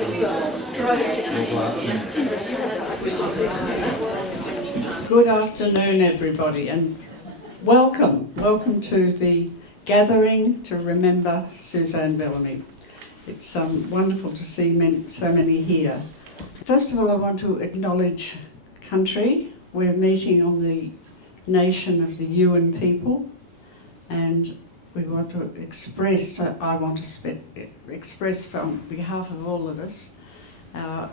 Good afternoon, everybody, and welcome to the gathering to remember Suzanne Bellamy. It's wonderful to see so many here. First of all, I want to acknowledge country. We're meeting on the nation of the Yuin people, and we want to express, I want to express on behalf of all of us, our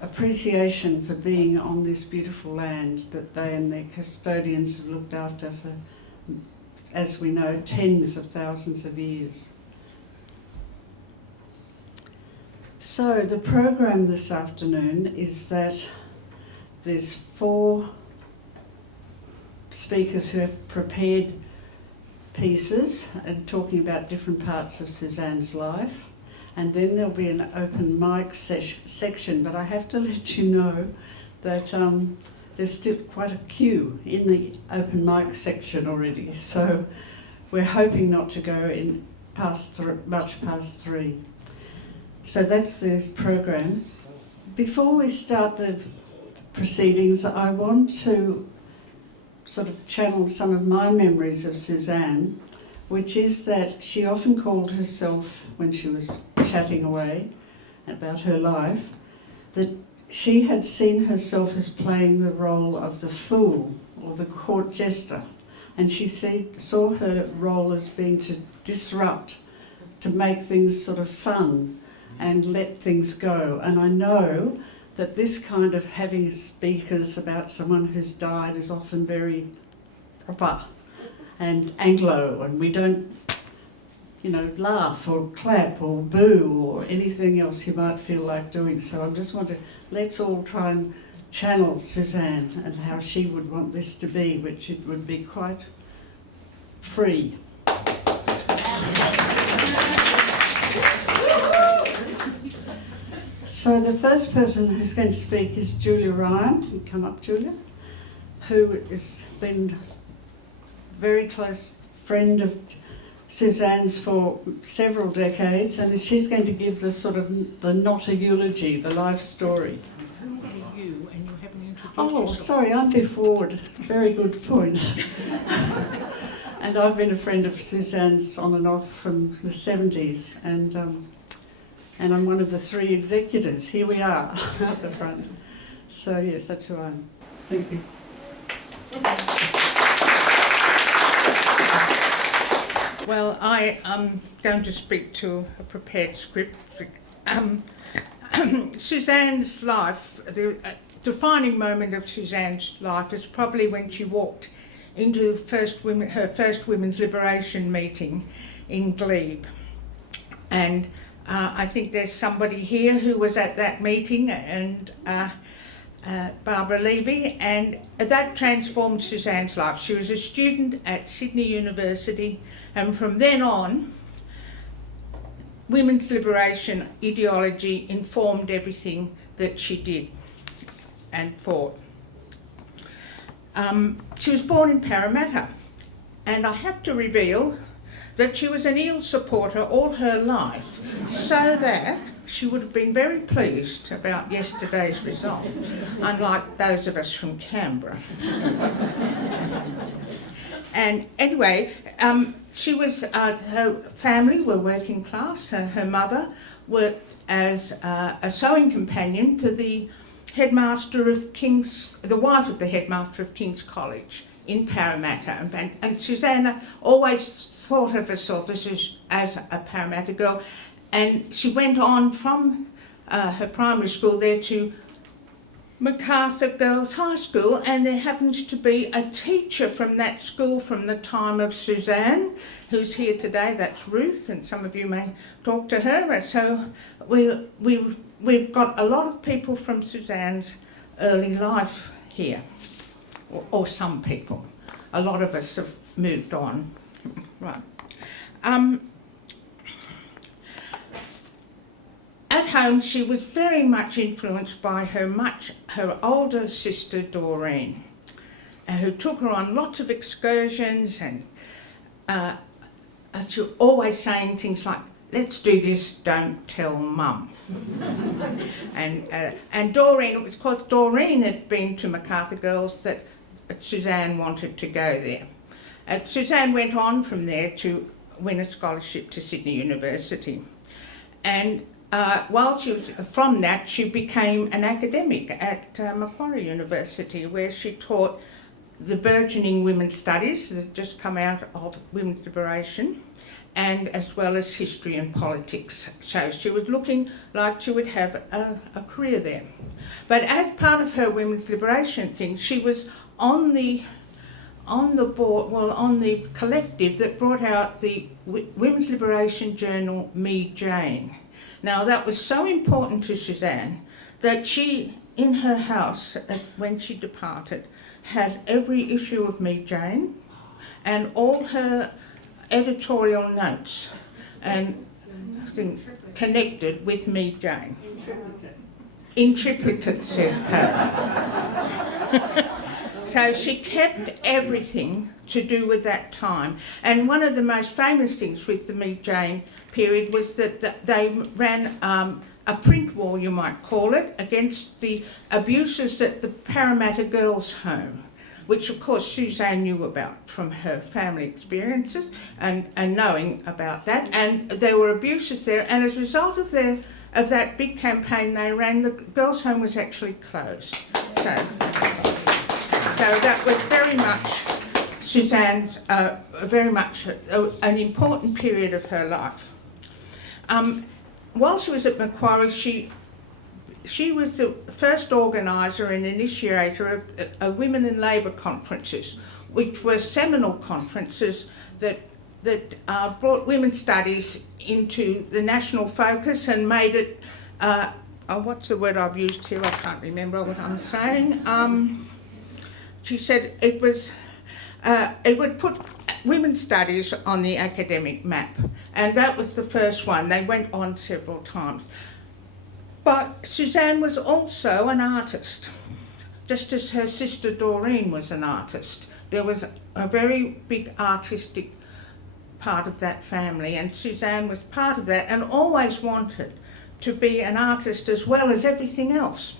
appreciation for being on this beautiful land that they and their custodians have looked after for, as we know, tens of thousands of years. So the program this afternoon is that there's 4 speakers who have prepared pieces and talking about different parts of Suzanne's life, and then there'll be an open mic section, but I have to let you know that there's still quite a queue in the open mic section already, so we're hoping not to go in much past 3. So that's the program. Before we start the proceedings, I want to sort of channel some of my memories of Suzanne, which is that she often called herself, when she was chatting away about her life, that she had seen herself as playing the role of the fool or the court jester, and she saw her role as being to disrupt, to make things sort of fun and let things go. And I know that this kind of having speakers about someone who's died is often very proper and Anglo, and we don't, laugh or clap or boo or anything else you might feel like doing. So I just want to, let's all try and channel Suzanne and how she would want this to be, which it would be quite free. So the first person who's going to speak is Julia Ryan. You come up, Julia, who has been a very close friend of Suzanne's for several decades, and she's going to give the sort of not a eulogy, the life story. Who are you? And you haven't introduced yourself. yourself. Sorry, I'm before. Very good point. And I've been a friend of Suzanne's on and off from the 70s, and I'm one of the 3 executors. Here we are at the front. So yes, that's who I am. Thank you. Well, I am going to speak to a prepared script. Suzanne's life, the defining moment of Suzanne's life is probably when she walked into her first women's liberation meeting in Glebe. And I think there's somebody here who was at that meeting, and Barbara Levy, and that transformed Suzanne's life. She was a student at Sydney University, and from then on, women's liberation ideology informed everything that she did and fought. She was born in Parramatta, and I have to reveal that she was an eel supporter all her life, so that she would have been very pleased about yesterday's result, unlike those of us from Canberra. And anyway, she was, her family were working class. Her mother worked as a sewing companion for the wife of the headmaster of King's College in Parramatta, and Susanna always thought of herself as a Parramatta girl, and she went on from her primary school there to Macarthur Girls High School, and there happens to be a teacher from that school from the time of Suzanne, who's here today. That's Ruth, and some of you may talk to her. So we've got a lot of people from Suzanne's early life here. Or some people. A lot of us have moved on. Right. At home, she was very much influenced by her older sister Doreen, who took her on lots of excursions, and she was always saying things like, let's do this, don't tell Mum. And Doreen, it was because Doreen had been to Macarthur Girls that Suzanne wanted to go there. Suzanne went on from there to win a scholarship to Sydney University. And while she was from that, she became an academic at Macquarie University, where she taught the burgeoning women's studies that had just come out of women's liberation, and as well as history and politics. So she was looking like she would have a career there. But as part of her women's liberation thing, she was on the board, well, on the collective that brought out the Women's Liberation Journal, Me Jane. Now that was so important to Suzanne that she, in her house, when she departed, had every issue of Me Jane and all her editorial notes and connected with Me Jane. In triplicate, says Pat. So she kept everything to do with that time. And one of the most famous things with the Me Jane period was that they ran a print war, you might call it, against the abuses at the Parramatta Girls' Home, which of course Suzanne knew about from her family experiences and knowing about that. And there were abuses there, and as a result of that big campaign they ran, the girls' home was actually closed. So that was very much Suzanne's, very much an important period of her life. While she was at Macquarie, she was the first organiser and initiator of Women in Labour conferences, which were seminal conferences that brought women's studies into the national focus and made it, what's the word I've used here? I can't remember what I'm saying. She said it would put women's studies on the academic map, and that was the first one. They went on several times. But Suzanne was also an artist, just as her sister Doreen was an artist. There was a very big artistic part of that family, and Suzanne was part of that and always wanted to be an artist as well as everything else.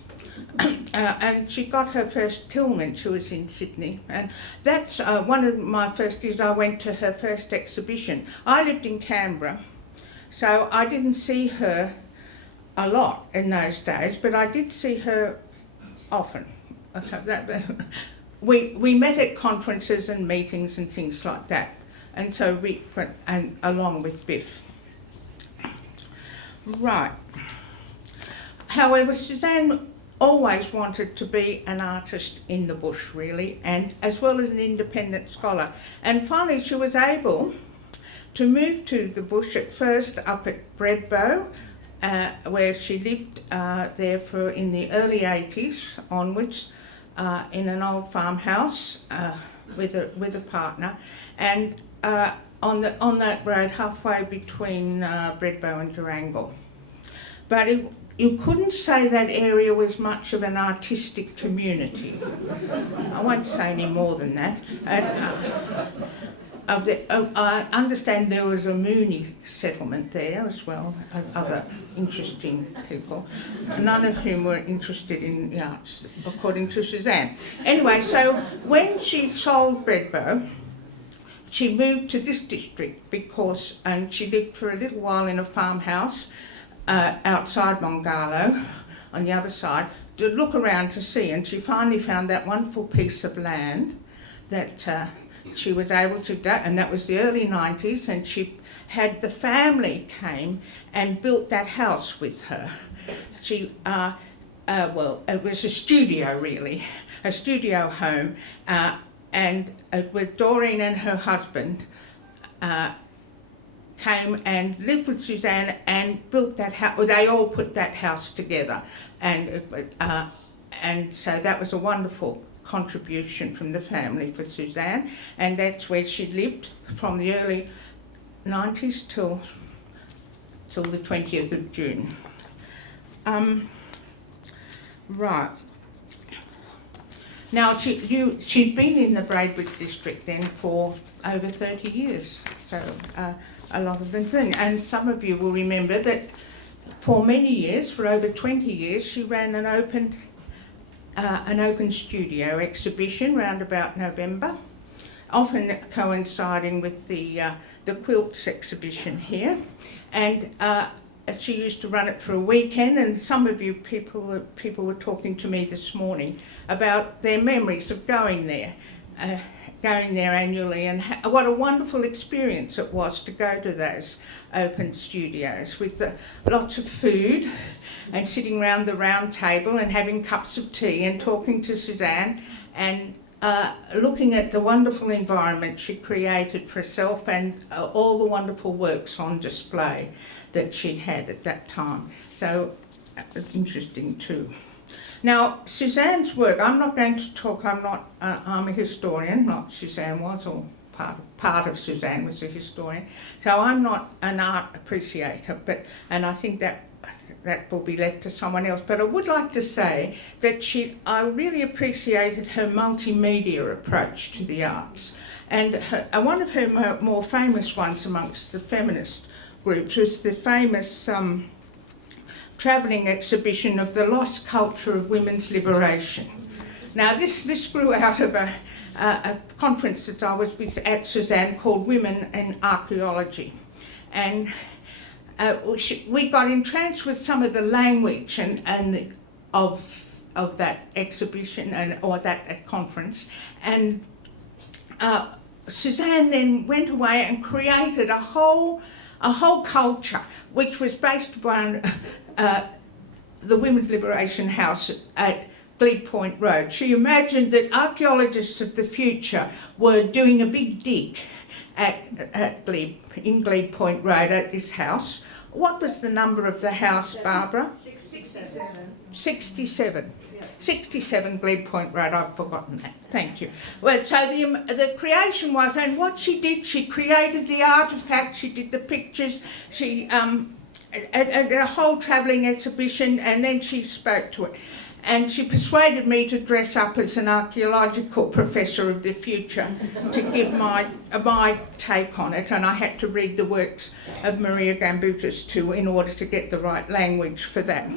And she got her first kiln when she was in Sydney, and that's one of my first years. I went to her first exhibition. I lived in Canberra, so I didn't see her a lot in those days, but I did see her often. So we met at conferences and meetings and things like that, and so we went and along with Biff. Right. However, Suzanne always wanted to be an artist in the bush, really, and as well as an independent scholar. And finally she was able to move to the bush, at first up at Braidwood, where she lived there in the early 80s onwards, in an old farmhouse with a partner, and on that road halfway between Braidwood and Durango. But you couldn't say that area was much of an artistic community. I won't say any more than that. I understand there was a Mooney settlement there as well, other interesting people, none of whom were interested in the arts, according to Suzanne. Anyway, so when she sold Braidwood, she moved to this district and she lived for a little while in a farmhouse outside Mongarlo, on the other side, to look around to see, and she finally found that wonderful piece of land that she was able to do, and that was the early 90s, and she had the family came and built that house with her. She, well, it was a studio really, a studio home, and with Doreen and her husband, came and lived with Suzanne and built that house. Well, they all put that house together, and so that was a wonderful contribution from the family for Suzanne, and that's where she lived from the early 90s till the 20th of June. Right. Now she'd been in the Braidwood district then for over 30 years, so a lot of them. And some of you will remember that for many years, for over 20 years, she ran an open studio exhibition round about November, often coinciding with the quilts exhibition here. And she used to run it for a weekend, and some of you people were talking to me this morning about their memories of going there annually, and what a wonderful experience it was to go to those open studios with lots of food and sitting around the round table and having cups of tea and talking to Suzanne and looking at the wonderful environment she created for herself and all the wonderful works on display that she had at that time. So it's interesting too. Now, Suzanne's work, I'm not going to talk, I'm a historian, not Suzanne was, or part of Suzanne was a historian, so I'm not an art appreciator, and I think that will be left to someone else. But I would like to say that I really appreciated her multimedia approach to the arts. And one of her more famous ones amongst the feminist groups was the famous travelling exhibition of the lost culture of women's liberation. Now this grew out of a conference that I was with at Suzanne called Women in Archaeology. And we got entranced with some of the language of that exhibition or that conference, and Suzanne then went away and created a whole culture which was based upon the Women's Liberation House at Glebe Point Road. She imagined that archaeologists of the future were doing a big dig in Glebe Point Road at this house. What was the number of the house, Barbara? 67. 67. 67 Glebe Point Road, I've forgotten that, thank you. Well, so the creation was, and what she did, she created the artefacts, she did the pictures, she a whole travelling exhibition, and then she spoke to it. And she persuaded me to dress up as an archaeological professor of the future to give my take on it, and I had to read the works of Maria Gambutas too in order to get the right language for that.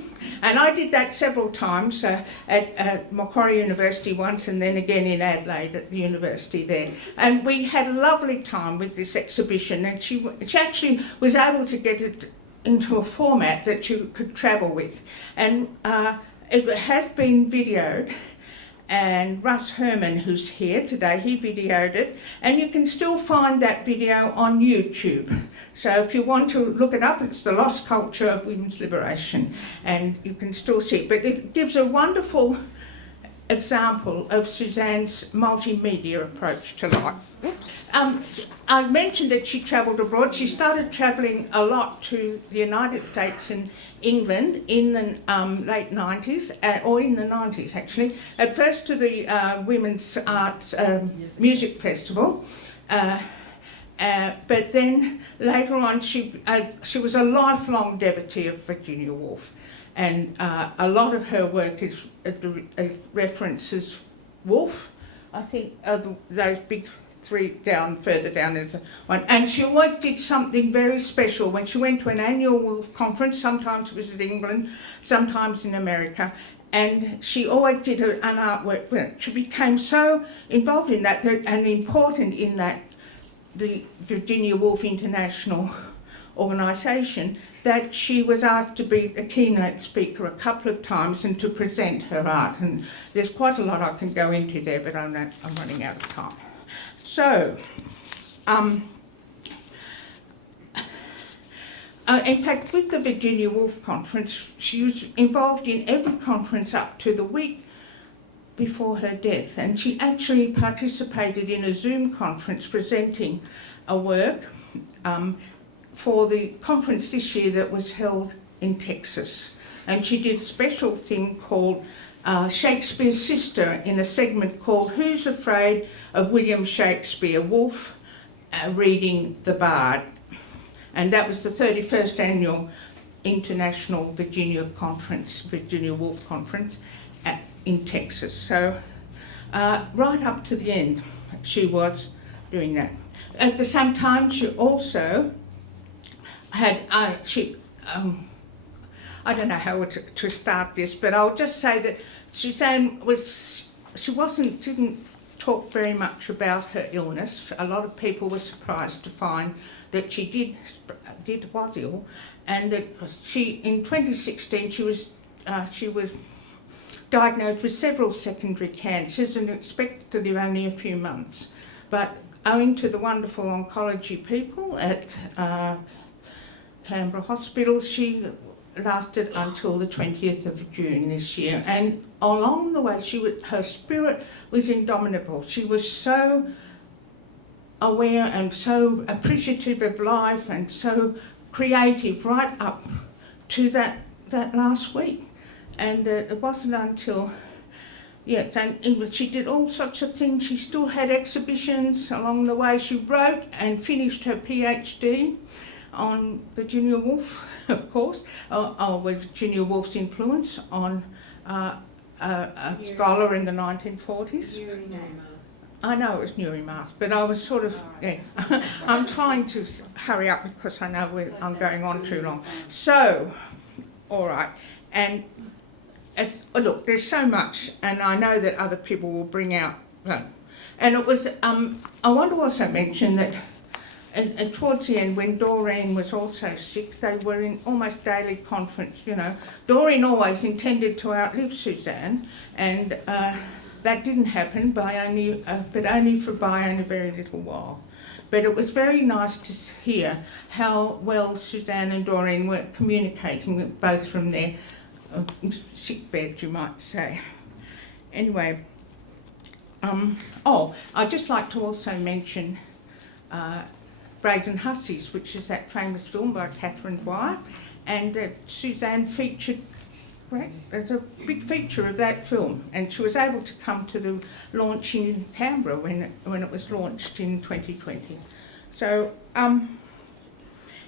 And I did that several times at Macquarie University once, and then again in Adelaide at the university there. And we had a lovely time with this exhibition, and she actually was able to get it into a format that you could travel with. And it has been videoed, and Russ Herman, who's here today, he videoed it, and you can still find that video on YouTube. So if you want to look it up, it's The Lost Culture of Women's Liberation, and you can still see it. But it gives a wonderful example of Suzanne's multimedia approach to life. I mentioned that she travelled abroad. She started travelling a lot to the United States and England in the late 90s, or in the 90s actually. At first to the Women's Arts Music Festival, but then later on she was a lifelong devotee of Virginia Woolf. And a lot of her work references Woolf. I think those big three further down there's one. And she always did something very special when she went to an annual Woolf conference. Sometimes it was in England, sometimes in America. And she always did an artwork. She became so involved in that and important in that, the Virginia Woolf International organisation, that she was asked to be a keynote speaker a couple of times and to present her art. And there's quite a lot I can go into there, but I'm running out of time. So, in fact, with the Virginia Woolf Conference, she was involved in every conference up to the week before her death, and she actually participated in a Zoom conference presenting a work for the conference this year that was held in Texas. And she did a special thing called Shakespeare's Sister in a segment called Who's Afraid of William Shakespeare? Woolf reading The Bard. And that was the 31st annual International Virginia Woolf Conference in Texas. So right up to the end, she was doing that. at the same time, she also had, I don't know how to start this, but I'll just say that Suzanne didn't talk very much about her illness. A lot of people were surprised to find that she was ill, and that in 2016 she was diagnosed with several secondary cancers and expected to live only a few months. But owing to the wonderful oncology people at Canberra Hospital, she lasted until the 20th of June this year. And along the way, her spirit was indomitable. She was so aware and so appreciative of life and so creative right up to that last week. And it wasn't until, she did all sorts of things. She still had exhibitions along the way. She wrote and finished her PhD on Virginia Woolf, of course, with Virginia Woolf's influence on a scholar in the 1940s. I know it was Nuri Mars, but I was sort of, I'm trying to hurry up because I know I'm going on too long. So, all right, and look, there's so much, and I know that other people will bring out, and it was, I want to also mention that and towards the end, when Doreen was also sick, they were in almost daily conference, Doreen always intended to outlive Suzanne, and that didn't happen by only a very little while. But it was very nice to hear how well Suzanne and Doreen were communicating, both from their sick bed, you might say. Anyway, I'd just like to also mention Braidwood Hussies, which is that famous film by Catherine Dwyer, and Suzanne featured, there's a big feature of that film, and she was able to come to the launch in Canberra when it was launched in 2020. So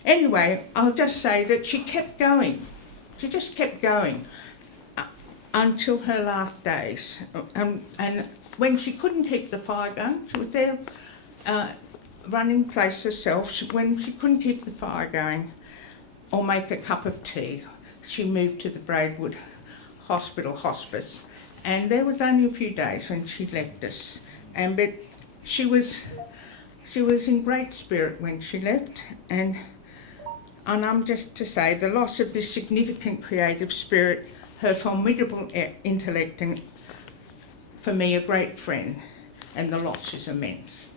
anyway, I'll just say that she kept going. She just kept going until her last days, and when she couldn't keep the fire going, she was there running the place herself. When she couldn't keep the fire going or make a cup of tea, she moved to the Braidwood Hospital Hospice, and there was only a few days when she left us. But she was in great spirit when she left, and I'm just to say the loss of this significant creative spirit, her formidable intellect, and for me a great friend, and the loss is immense.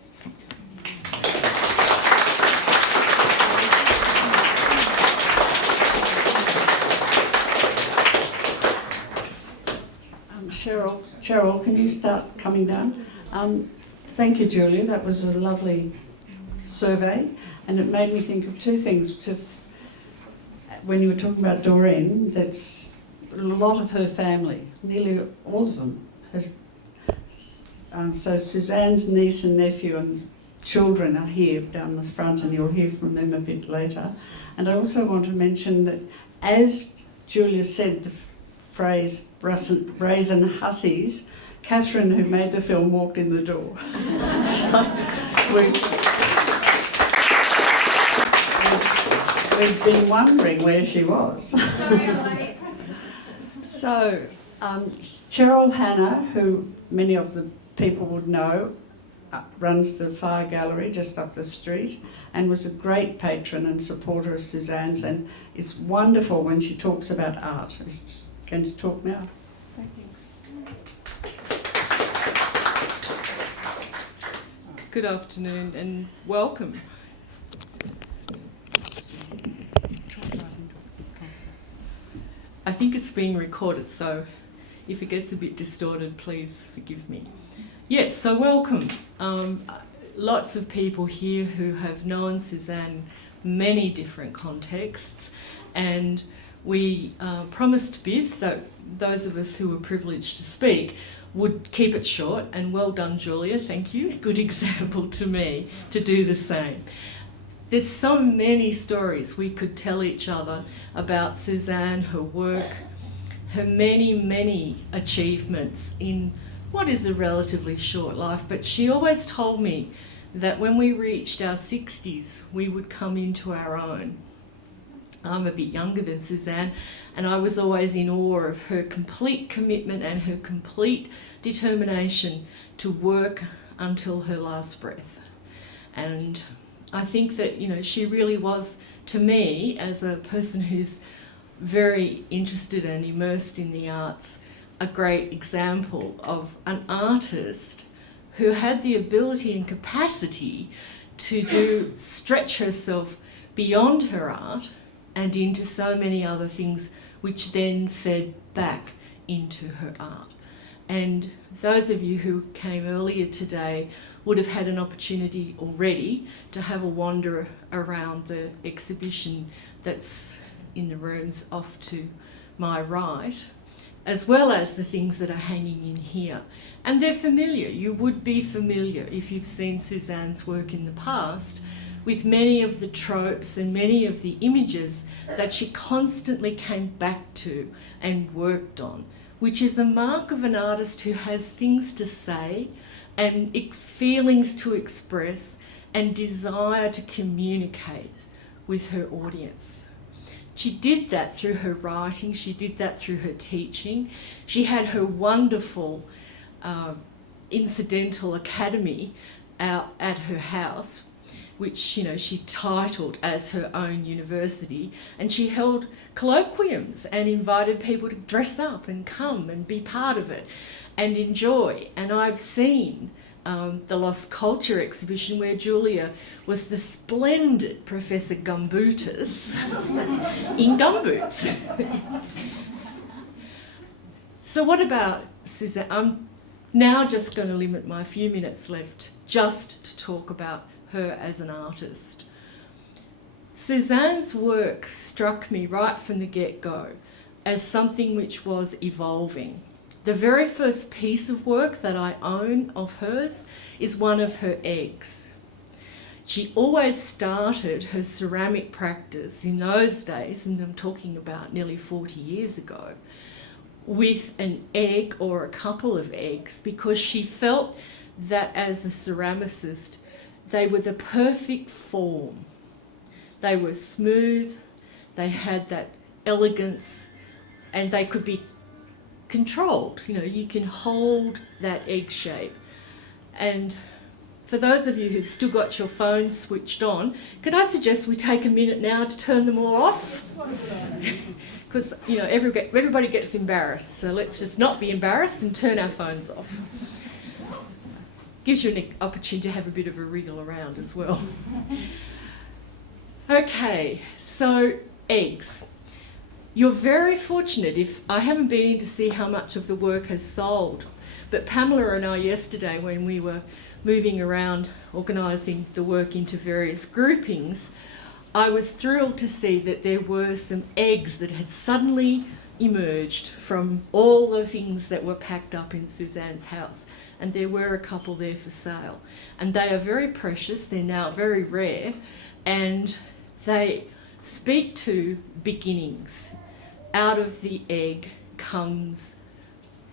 Cheryl, can you start coming down? Thank you, Julia. That was a lovely survey, and it made me think of two things. When you were talking about Doreen, that's a lot of her family, nearly all of them. So Suzanne's niece and nephew and children are here down the front, and you'll hear from them a bit later. And I also want to mention that, as Julia said, the phrase brazen hussies, Catherine, who made the film, walked in the door. So we've been wondering where she was. So Cheryl Hanna, who many of the people would know, runs the Fire Gallery just up the street and was a great patron and supporter of Suzanne's, and it's wonderful when she talks about art. She's going to talk now. Thank you. Good afternoon and welcome. I think it's being recorded, so if it gets a bit distorted, please forgive me. Yes, so welcome. Lots of people here who have known Suzanne in many different contexts, and we promised Biff that those of us who were privileged to speak would keep it short, and well done, Julia, thank you. Good example to me to do the same. There's so many stories we could tell each other about Suzanne, her work, her many, many achievements in what is a relatively short life, but she always told me that when we reached our 60s, we would come into our own. I'm a bit younger than Suzanne, and I was always in awe of her complete commitment and her complete determination to work until her last breath. And I think that, you know, she really was, to me, as a person who's very interested and immersed in the arts, a great example of an artist who had the ability and capacity to stretch herself beyond her art and into so many other things, which then fed back into her art. And those of you who came earlier today would have had an opportunity already to have a wander around the exhibition that's in the rooms off to my right, as well as the things that are hanging in here. And they're familiar. You would be familiar if you've seen Suzanne's work in the past with many of the tropes and many of the images that she constantly came back to and worked on, which is a mark of an artist who has things to say and feelings to express and desire to communicate with her audience. She did that through her writing, she did that through her teaching. She had her wonderful incidental academy out at her house, which, you know, she titled as her own university, and she held colloquiums and invited people to dress up and come and be part of it and enjoy. And I've seen the Lost Culture exhibition where Julia was the splendid Professor Gumbutus in gumboots. So what about Suzanne? I'm now just going to limit my few minutes left just to talk about her as an artist. Suzanne's work struck me right from the get-go as something which was evolving. The very first piece of work that I own of hers is one of her eggs. She always started her ceramic practice in those days, and I'm talking about nearly 40 years ago, with an egg or a couple of eggs, because she felt that as a ceramicist, they were the perfect form. They were smooth, they had that elegance, and they could be controlled. You know, you can hold that egg shape. And for those of you who've still got your phones switched on, could I suggest we take a minute now to turn them all off? Because, you know, everybody gets embarrassed, so let's just not be embarrassed and turn our phones off. Gives you an opportunity to have a bit of a wriggle around as well. Okay, so eggs. You're very fortunate. If I haven't been in to see how much of the work has sold, but Pamela and I yesterday, when we were moving around organising the work into various groupings, I was thrilled to see that there were some eggs that had suddenly emerged from all the things that were packed up in Suzanne's house, and there were a couple there for sale. And they are very precious, they're now very rare, and they speak to beginnings. Out of the egg comes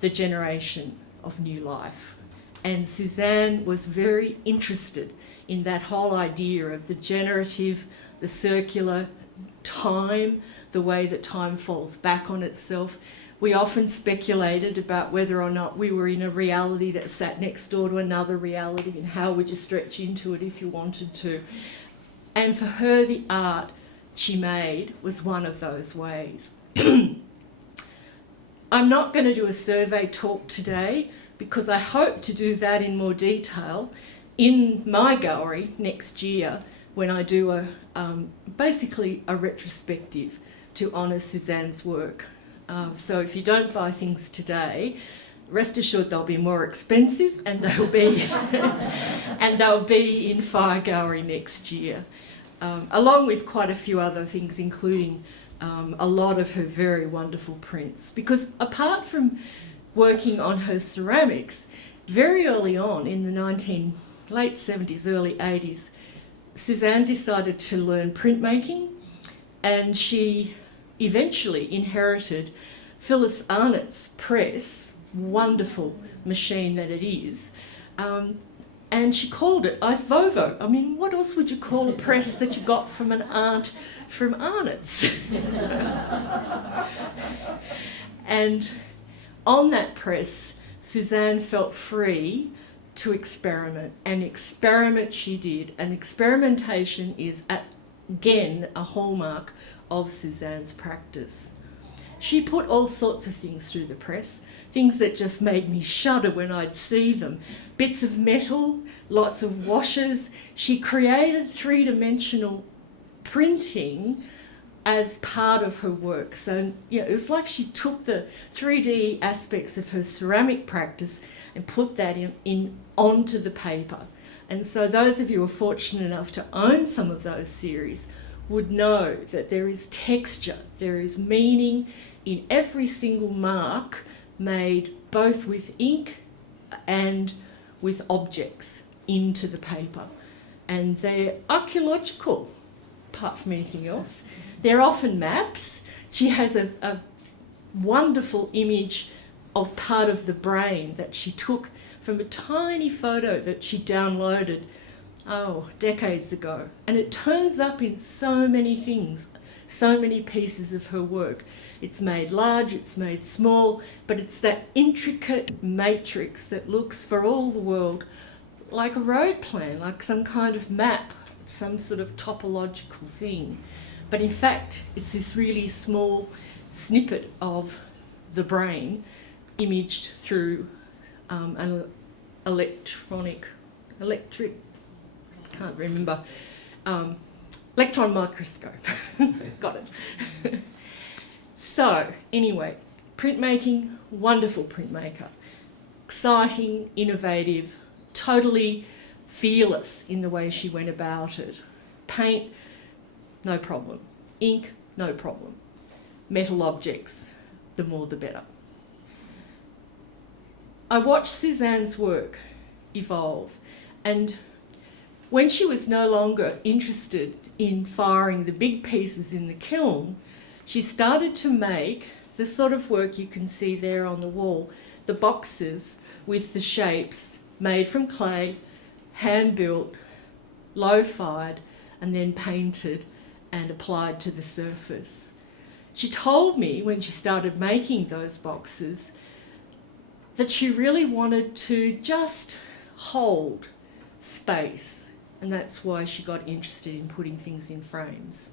the generation of new life. And Suzanne was very interested in that whole idea of the generative, the circular time, the way that time falls back on itself. We often speculated about whether or not we were in a reality that sat next door to another reality, and how would you stretch into it if you wanted to. And for her, the art she made was one of those ways. I'm not going to do a survey talk today, because I hope to do that in more detail in my gallery next year when I do basically a retrospective to honour Suzanne's work. So if you don't buy things today, rest assured they'll be more expensive, and they'll be in Fire Gallery next year, along with quite a few other things, including a lot of her very wonderful prints. Because apart from working on her ceramics, very early on in the late 70s, early 80s, Suzanne decided to learn printmaking, and she eventually inherited Phyllis Arnott's press, wonderful machine that it is. And she called it Ice Vovo. I mean, what else would you call a press that you got from an aunt from Arnott's? And on that press, Suzanne felt free to experiment, and experiment she did. And experimentation is, again, a hallmark of Suzanne's practice. She put all sorts of things through the press, things that just made me shudder when I'd see them. Bits of metal, lots of washers. She created three-dimensional printing as part of her work. So, you know, it was like she took the 3D aspects of her ceramic practice and put that in onto the paper. And so those of you who are fortunate enough to own some of those series would know that there is texture, there is meaning in every single mark made both with ink and with objects into the paper. And they're archaeological, apart from anything else. They're often maps. She has a wonderful image of part of the brain that she took from a tiny photo that she downloaded, decades ago. And it turns up in so many things, so many pieces of her work. It's made large, it's made small, but it's that intricate matrix that looks for all the world like a road plan, like some kind of map, some sort of topological thing. But in fact, it's this really small snippet of the brain imaged through an electron microscope. Got it. So, anyway, printmaking, wonderful printmaker. Exciting, innovative, totally fearless in the way she went about it. Paint, no problem. Ink, no problem. Metal objects, the more the better. I watched Suzanne's work evolve, and when she was no longer interested in firing the big pieces in the kiln, she started to make the sort of work you can see there on the wall, the boxes with the shapes made from clay, hand-built, low-fired, and then painted and applied to the surface. She told me when she started making those boxes that she really wanted to just hold space, and that's why she got interested in putting things in frames.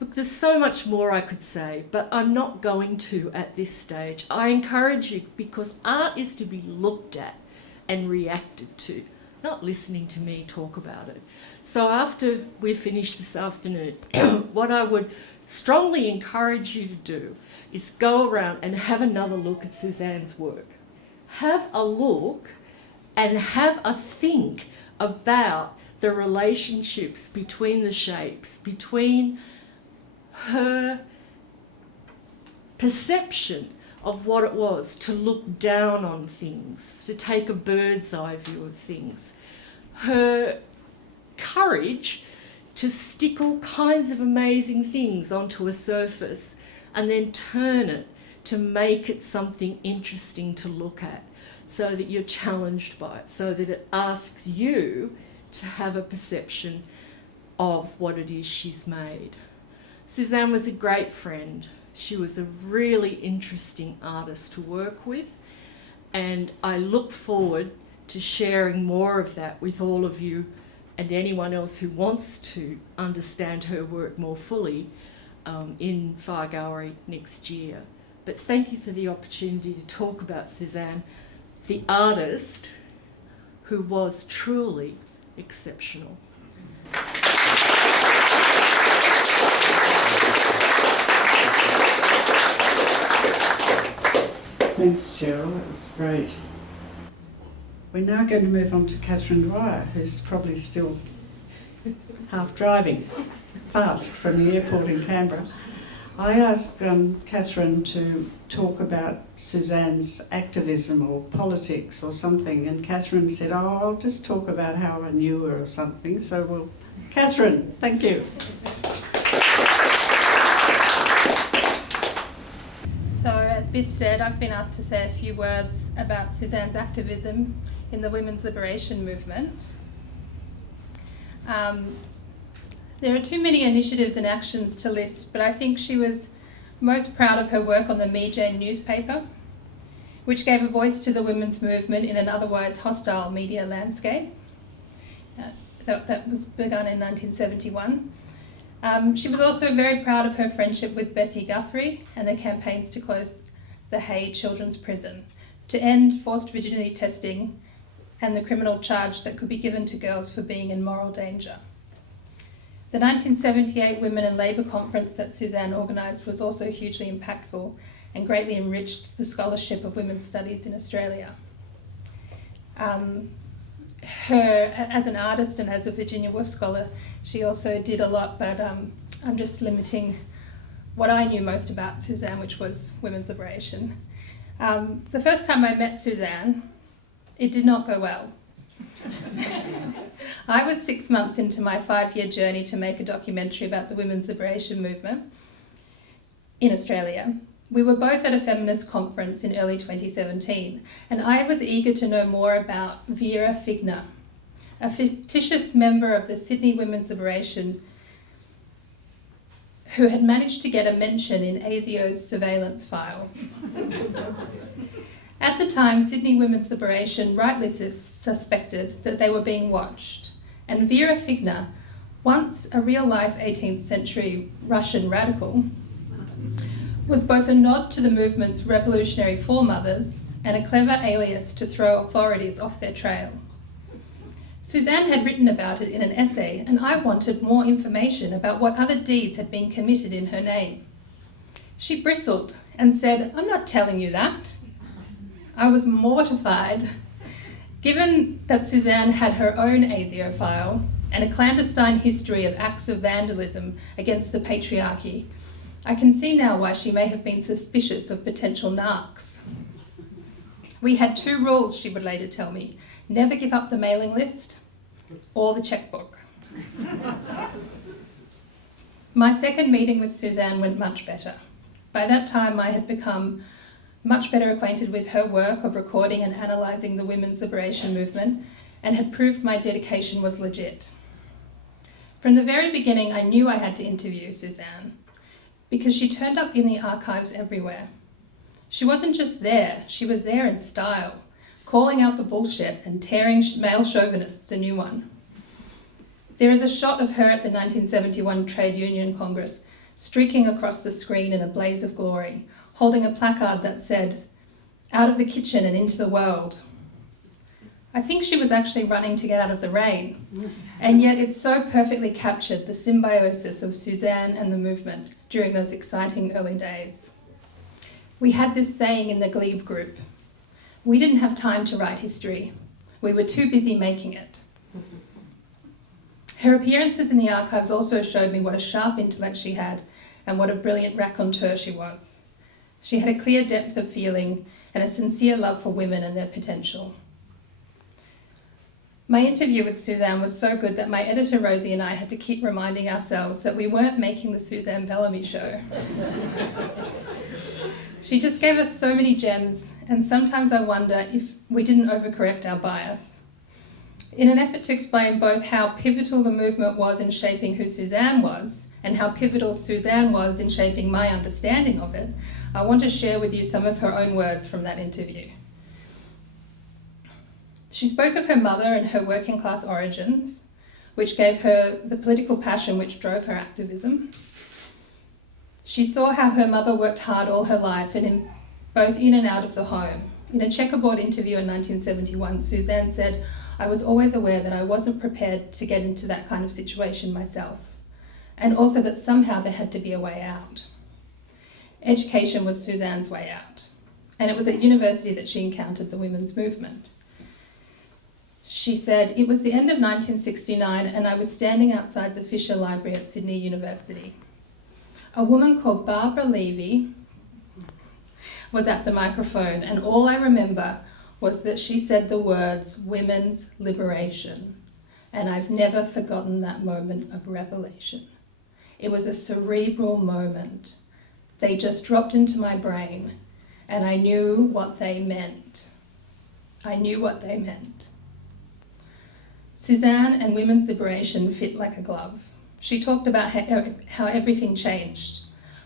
Look, there's so much more I could say, but I'm not going to at this stage. I encourage you, because art is to be looked at and reacted to, not listening to me talk about it. So after we're finished this afternoon, what I would strongly encourage you to do is go around and have another look at Suzanne's work. Have a look and have a think about the relationships between the shapes, between her perception of what it was to look down on things, to take a bird's eye view of things, her courage to stick all kinds of amazing things onto a surface and then turn it to make it something interesting to look at, so that you're challenged by it, so that it asks you to have a perception of what it is she's made. Suzanne was a great friend. She was a really interesting artist to work with, and I look forward to sharing more of that with all of you and anyone else who wants to understand her work more fully in Whāgauri next year. But thank you for the opportunity to talk about Suzanne, the artist who was truly exceptional. Thanks, Cheryl. That was great. We're now going to move on to Catherine Dwyer, who's probably still half driving fast from the airport in Canberra. I asked Catherine to talk about Suzanne's activism or politics or something, and Catherine said, I'll just talk about how I knew her or something. So, Catherine, thank you. So, as Biff said, I've been asked to say a few words about Suzanne's activism in the women's liberation movement. There are too many initiatives and actions to list, but I think she was most proud of her work on the Me Jane newspaper, which gave a voice to the women's movement in an otherwise hostile media landscape. That was begun in 1971. She was also very proud of her friendship with Bessie Guthrie and the campaigns to close the Hay Children's Prison, to end forced virginity testing and the criminal charge that could be given to girls for being in moral danger. The 1978 Women in Labour Conference that Suzanne organised was also hugely impactful and greatly enriched the scholarship of women's studies in Australia. As an artist and as a Virginia Woolf scholar, she also did a lot, but I'm just limiting what I knew most about Suzanne, which was women's liberation. The first time I met Suzanne, it did not go well. I was 6 months into my 5-year journey to make a documentary about the women's liberation movement in Australia. We were both at a feminist conference in early 2017, and I was eager to know more about Vera Figner, a fictitious member of the Sydney Women's Liberation who had managed to get a mention in ASIO's surveillance files. At the time, Sydney Women's Liberation rightly suspected that they were being watched, and Vera Figner, once a real-life 18th century Russian radical, was both a nod to the movement's revolutionary foremothers and a clever alias to throw authorities off their trail. Suzanne had written about it in an essay, and I wanted more information about what other deeds had been committed in her name. She bristled and said, "I'm not telling you that." I was mortified. Given that Suzanne had her own ASIO file and a clandestine history of acts of vandalism against the patriarchy, I can see now why she may have been suspicious of potential narcs. We had 2 rules, she would later tell me: never give up the mailing list or the checkbook. My second meeting with Suzanne went much better. By that time, I had become much better acquainted with her work of recording and analysing the women's liberation movement, and had proved my dedication was legit. From the very beginning, I knew I had to interview Suzanne, because she turned up in the archives everywhere. She wasn't just there, she was there in style, calling out the bullshit and tearing male chauvinists a new one. There is a shot of her at the 1971 Trade Union Congress, streaking across the screen in a blaze of glory, holding a placard that said, "Out of the kitchen and into the world." I think she was actually running to get out of the rain, and yet it so perfectly captured the symbiosis of Suzanne and the movement during those exciting early days. We had this saying in the Glebe group: we didn't have time to write history, we were too busy making it. Her appearances in the archives also showed me what a sharp intellect she had and what a brilliant raconteur she was. She had a clear depth of feeling and a sincere love for women and their potential. My interview with Suzanne was so good that my editor Rosie and I had to keep reminding ourselves that we weren't making the Suzanne Bellamy show. She just gave us so many gems, and sometimes I wonder if we didn't overcorrect our bias. In an effort to explain both how pivotal the movement was in shaping who Suzanne was, and how pivotal Suzanne was in shaping my understanding of it, I want to share with you some of her own words from that interview. She spoke of her mother and her working class origins, which gave her the political passion which drove her activism. She saw how her mother worked hard all her life, and both in and out of the home. In a checkerboard interview in 1971, Suzanne said, "I was always aware that I wasn't prepared to get into that kind of situation myself, and also that somehow there had to be a way out." Education was Suzanne's way out, and it was at university that she encountered the women's movement. She said, "It was the end of 1969 and I was standing outside the Fisher Library at Sydney University. A woman called Barbara Levy was at the microphone, and all I remember was that she said the words, 'women's liberation,' and I've never forgotten that moment of revelation. It was a cerebral moment. They just dropped into my brain, and I knew what they meant. I knew what they meant. Suzanne and women's liberation fit like a glove. She talked about how everything changed,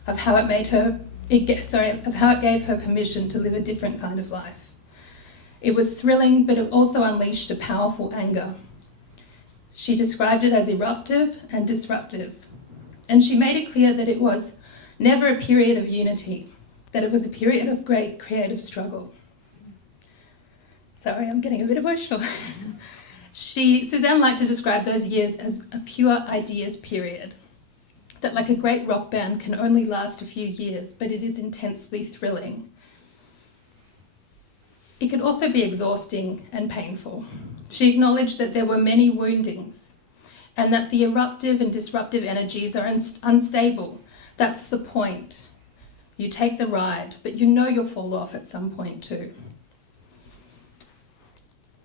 of how it gave her permission to live a different kind of life. It was thrilling, but it also unleashed a powerful anger. She described it as eruptive and disruptive, and she made it clear that it was never a period of unity, that it was a period of great creative struggle. Sorry, I'm getting a bit emotional. Suzanne liked to describe those years as a pure ideas period, that like a great rock band can only last a few years, but it is intensely thrilling. It could also be exhausting and painful. She acknowledged that there were many woundings and that the eruptive and disruptive energies are unstable. That's the point. You take the ride, but you know you'll fall off at some point too.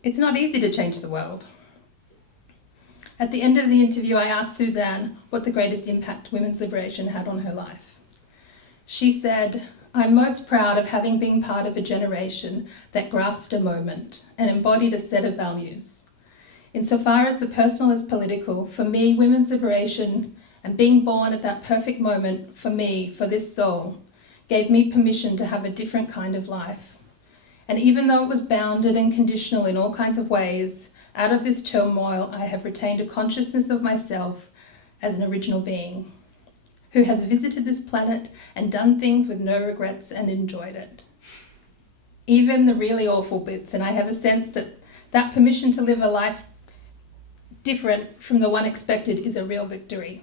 It's not easy to change the world. At the end of the interview, I asked Suzanne what the greatest impact women's liberation had on her life. She said, "I'm most proud of having been part of a generation that grasped a moment and embodied a set of values. Insofar as the personal is political, for me, women's liberation and being born at that perfect moment, for me, for this soul, gave me permission to have a different kind of life. And even though it was bounded and conditional in all kinds of ways, out of this turmoil, I have retained a consciousness of myself as an original being, who has visited this planet and done things with no regrets and enjoyed it. Even the really awful bits, and I have a sense that that permission to live a life different from the one expected is a real victory."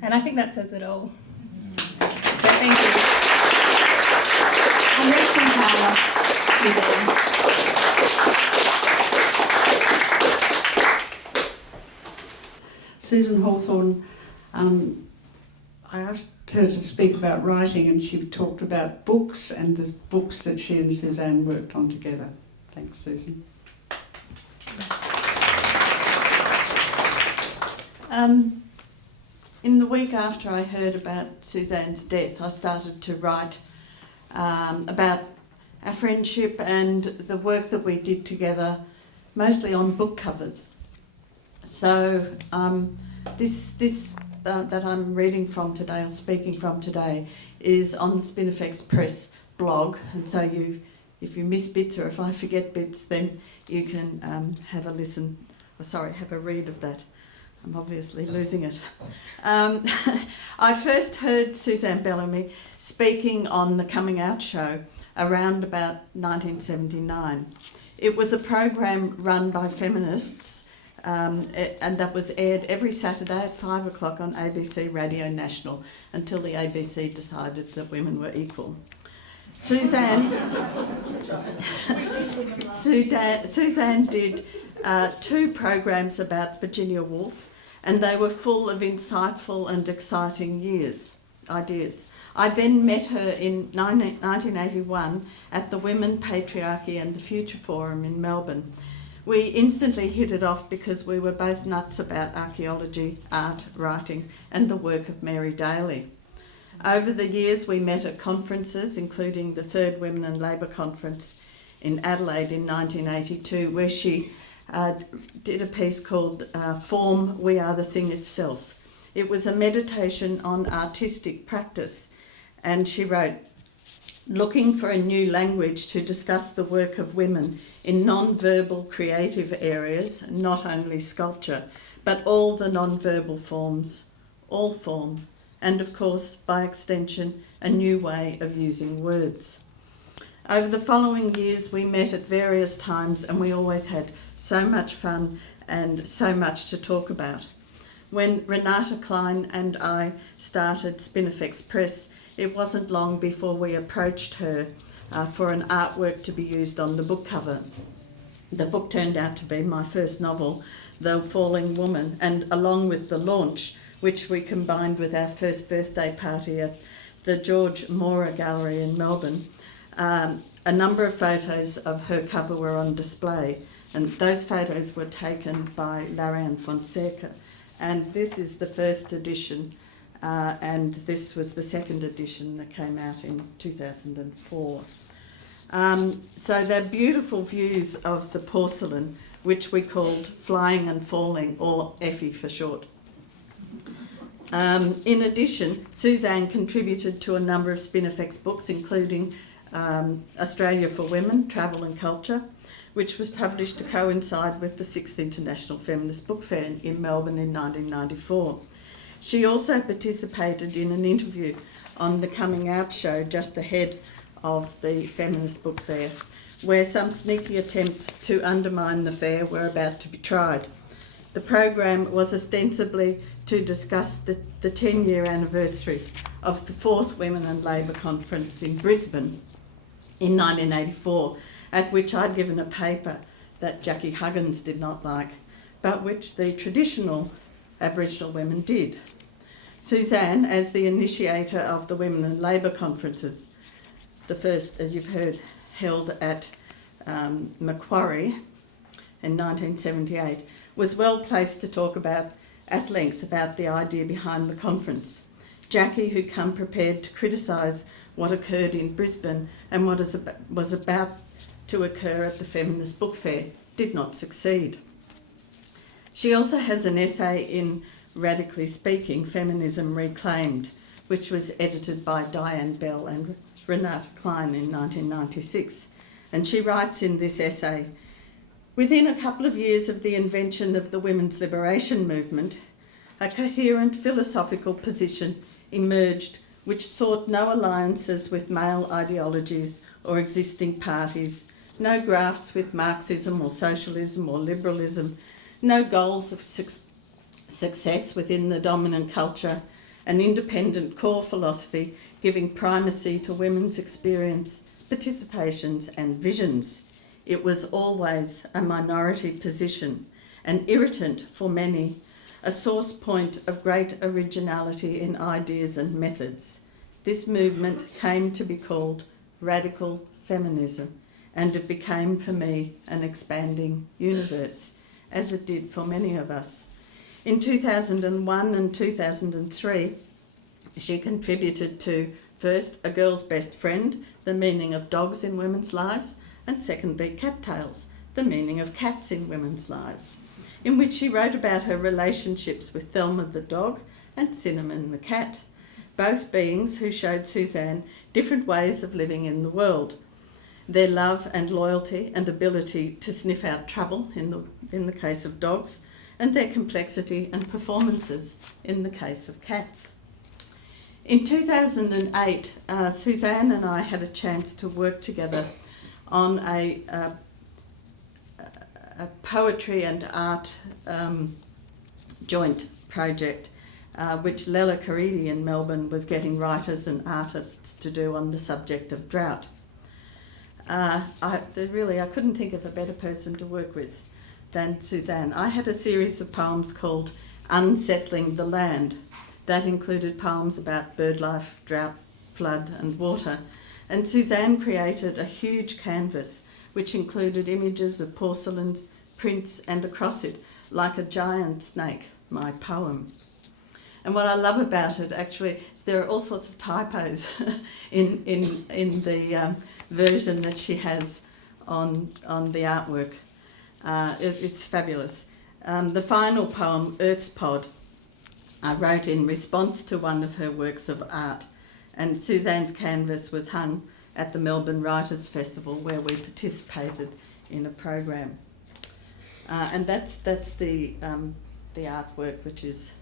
And I think that says it all. So thank you. And let's empower Susan Hawthorne, I asked her to speak about writing, and she talked about books and the books that she and Suzanne worked on together. Thanks, Susan. In the week after I heard about Suzanne's death, I started to write about our friendship and the work that we did together, mostly on book covers. So this that I'm reading from today, or speaking from today, is on the Spinifex Press blog, and so if you miss bits or if I forget bits, then you can have a read of that. I'm obviously losing it. I first heard Suzanne Bellamy speaking on the Coming Out show around about 1979. It was a program run by feminists, and that was aired every Saturday at 5 o'clock on ABC Radio National until the ABC decided that women were equal. Suzanne did 2 programs about Virginia Woolf, and they were full of insightful and exciting ideas. I then met her in 1981 at the Women, Patriarchy and the Future Forum in Melbourne. We instantly hit it off because we were both nuts about archaeology, art, writing and the work of Mary Daly. Over the years we met at conferences, including the Third Women and Labour Conference in Adelaide in 1982, where she did a piece called Form, We Are the Thing Itself. It was a meditation on artistic practice, and she wrote, "Looking for a new language to discuss the work of women in non-verbal creative areas, not only sculpture, but all the non-verbal forms, all form, and of course, by extension, a new way of using words." Over the following years, we met at various times, and we always had so much fun and so much to talk about. When Renata Klein and I started Spinifex Press, it wasn't long before we approached her for an artwork to be used on the book cover. The book turned out to be my first novel, The Falling Woman, and along with the launch, which we combined with our first birthday party at the George Mora Gallery in Melbourne, a number of photos of her cover were on display, and those photos were taken by Larianne Fonseca. And this is the first edition, and this was the second edition that came out in 2004. So they're beautiful views of the porcelain, which we called Flying and Falling, or Effie for short. In addition, Suzanne contributed to a number of Spinifex books, including Australia for Women, Travel and Culture, which was published to coincide with the 6th International Feminist Book Fair in Melbourne in 1994. She also participated in an interview on the Coming Out show just ahead of the Feminist Book Fair, where some sneaky attempts to undermine the fair were about to be tried. The program was ostensibly to discuss the 10-year anniversary of the 4th Women and Labour Conference in Brisbane in 1984, at which I'd given a paper that Jackie Huggins did not like, but which the traditional Aboriginal women did. Suzanne, as the initiator of the Women and Labour Conferences, the first, as you've heard, held at Macquarie in 1978, was well placed to talk at length about the idea behind the conference. Jackie, who'd come prepared to criticise what occurred in Brisbane and what was about to occur at the Feminist Book Fair, did not succeed. She also has an essay in Radically Speaking, Feminism Reclaimed, which was edited by Diane Bell and Renata Klein in 1996. And she writes in this essay, "Within a couple of years of the invention of the women's liberation movement, a coherent philosophical position emerged which sought no alliances with male ideologies or existing parties, no grafts with Marxism or socialism or liberalism, no goals of success within the dominant culture, an independent core philosophy giving primacy to women's experience, participations and visions. It was always a minority position, an irritant for many, a source point of great originality in ideas and methods. This movement came to be called radical feminism, and it became for me an expanding universe, as it did for many of us. In 2001 and 2003, she contributed to, first, A Girl's Best Friend, The Meaning of Dogs in Women's Lives, and secondly, Cattails, The Meaning of Cats in Women's Lives, in which she wrote about her relationships with Thelma the dog and Cinnamon the cat, both beings who showed Suzanne different ways of living in the world, their love and loyalty and ability to sniff out trouble in the case of dogs, and their complexity and performances in the case of cats. In 2008, Suzanne and I had a chance to work together on a poetry and art joint project, which Lella Caridi in Melbourne was getting writers and artists to do on the subject of drought. I couldn't think of a better person to work with than Suzanne. I had a series of poems called Unsettling the Land that included poems about bird life, drought, flood and water. And Suzanne created a huge canvas which included images of porcelains, prints, and across it, like a giant snake, my poem. And what I love about it, actually, is there are all sorts of typos in the version that she has on the artwork. It's fabulous. The final poem, Earth's Pod, I wrote in response to one of her works of art, and Suzanne's canvas was hung at the Melbourne Writers' Festival, where we participated in a program. And that's the artwork, which is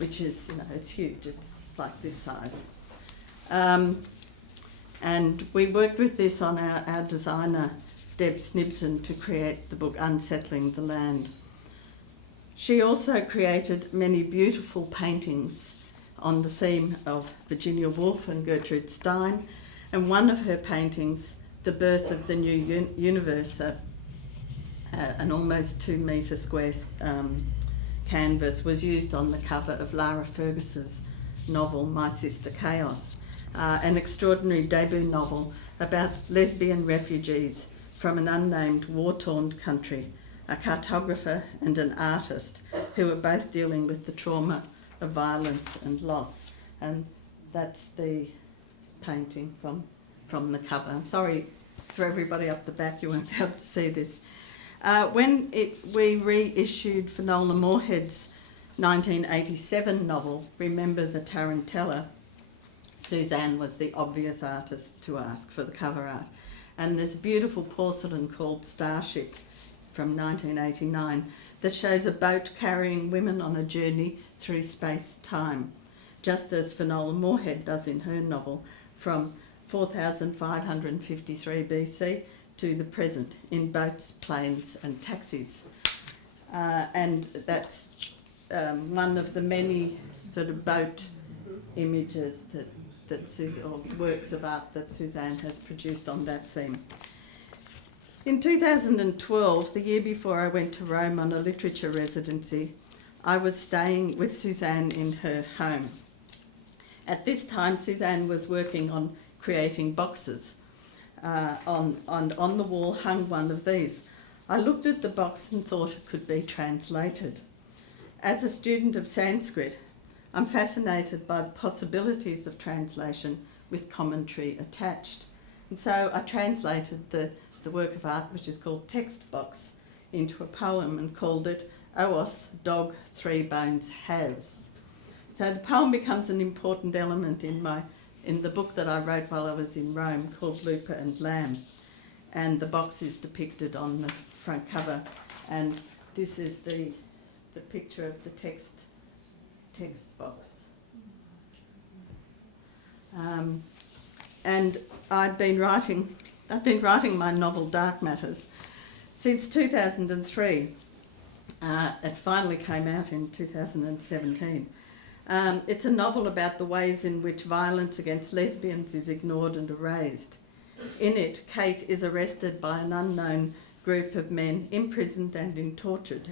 it's huge. It's like this size. And we worked with this on our designer, Deb Snibson, to create the book Unsettling the Land. She also created many beautiful paintings on the theme of Virginia Woolf and Gertrude Stein, and one of her paintings, The Birth of the New Universe, an almost 2 metre square canvas, was used on the cover of Lara Fergus's novel My Sister Chaos, an extraordinary debut novel about lesbian refugees from an unnamed war-torn country, a cartographer and an artist who are both dealing with the trauma of violence and loss. And that's the painting from from the cover. I'm sorry for everybody up the back, you won't be able to see this. When we reissued Finola Moorhead's 1987 novel, Remember the Tarantella, Suzanne was the obvious artist to ask for the cover art. And there's a beautiful porcelain called Starship from 1989 that shows a boat carrying women on a journey through space-time, just as Finola Moorhead does in her novel, from 4553 BC to the present in boats, planes and taxis. And that's one of the many sort of boat images or works of art that Suzanne has produced on that theme. In 2012, the year before I went to Rome on a literature residency, I was staying with Suzanne in her home. At this time, Suzanne was working on creating boxes. On the wall hung one of these. I looked at the box and thought it could be translated. As a student of Sanskrit, I'm fascinated by the possibilities of translation with commentary attached. And so I translated the work of art, which is called Text Box, into a poem and called it Oos, Dog, Three Bones Has. So the poem becomes an important element in the book that I wrote while I was in Rome called Lupa and Lamb. And the box is depicted on the front cover. And this is the picture of the text box. And I've been writing my novel Dark Matters since 2003. It finally came out in 2017. It's a novel about the ways in which violence against lesbians is ignored and erased. In it, Kate is arrested by an unknown group of men, imprisoned and tortured.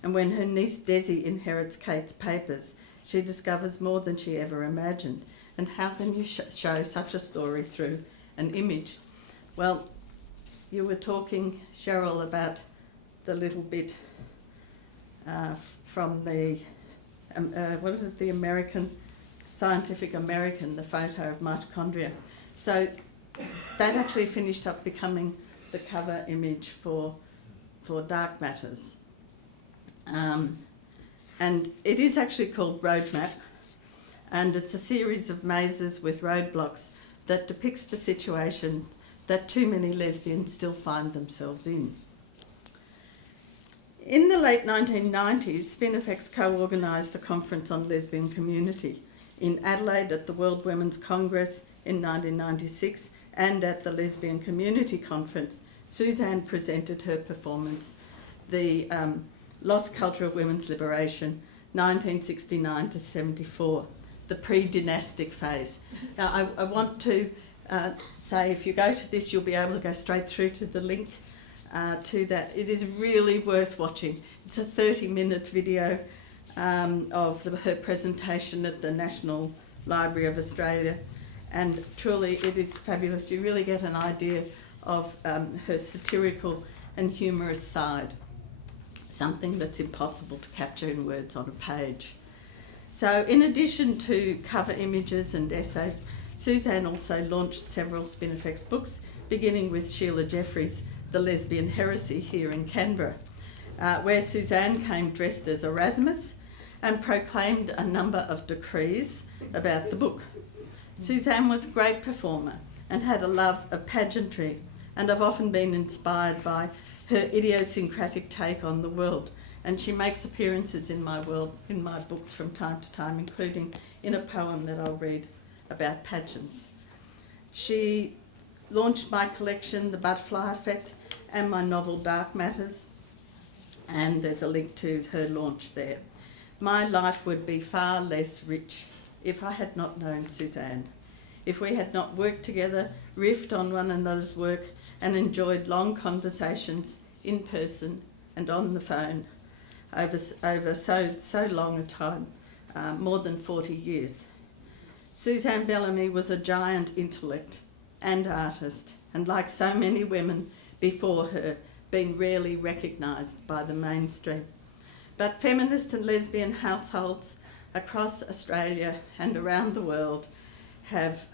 And when her niece Desi inherits Kate's papers, she discovers more than she ever imagined. And how can you show such a story through an image? Well, you were talking, Cheryl, about the little bit from the, the American, Scientific American, the photo of mitochondria. So that actually finished up becoming the cover image for Dark Matters. And it is actually called Roadmap, and it's a series of mazes with roadblocks that depicts the situation that too many lesbians still find themselves in. In the late 1990s, Spinifex co-organised a conference on lesbian community in Adelaide at the World Women's Congress in 1996, and at the Lesbian Community Conference, Suzanne presented her performance, the Lost Culture of Women's Liberation, 1969 to 74, the pre-dynastic phase. Now, I want to say, if you go to this, you'll be able to go straight through to the link to that. It is really worth watching. It's a 30-minute video of her presentation at the National Library of Australia, and truly it is fabulous. You really get an idea of her satirical and humorous side, something that's impossible to capture in words on a page. So in addition to cover images and essays, Suzanne also launched several Spinifex books, beginning with Sheila Jeffrey's The Lesbian Heresy here in Canberra, where Suzanne came dressed as Erasmus and proclaimed a number of decrees about the book. Suzanne was a great performer and had a love of pageantry, and I've often been inspired by her idiosyncratic take on the world, and she makes appearances in my books from time to time, including in a poem that I'll read about pageants. She launched my collection, The Butterfly Effect, and my novel Dark Matters, and there's a link to her launch there. My life would be far less rich if I had not known Suzanne, if we had not worked together, riffed on one another's work, and enjoyed long conversations in person and on the phone over so long a time, more than 40 years. Suzanne Bellamy was a giant intellect and artist, and like so many women before her, been rarely recognised by the mainstream. But feminist and lesbian households across Australia and around the world have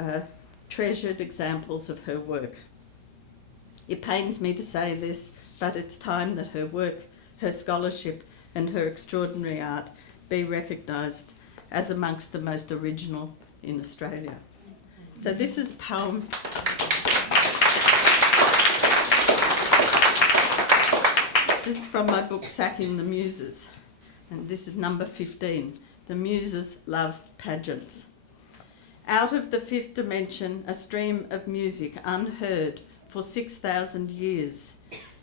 treasured examples of her work. It pains me to say this, but it's time that her work, her scholarship and her extraordinary art be recognised as amongst the most original in Australia. So this is a poem. This is from my book, Sacking the Muses, and this is number 15. The Muses love pageants. Out of the fifth dimension, a stream of music unheard for 6,000 years.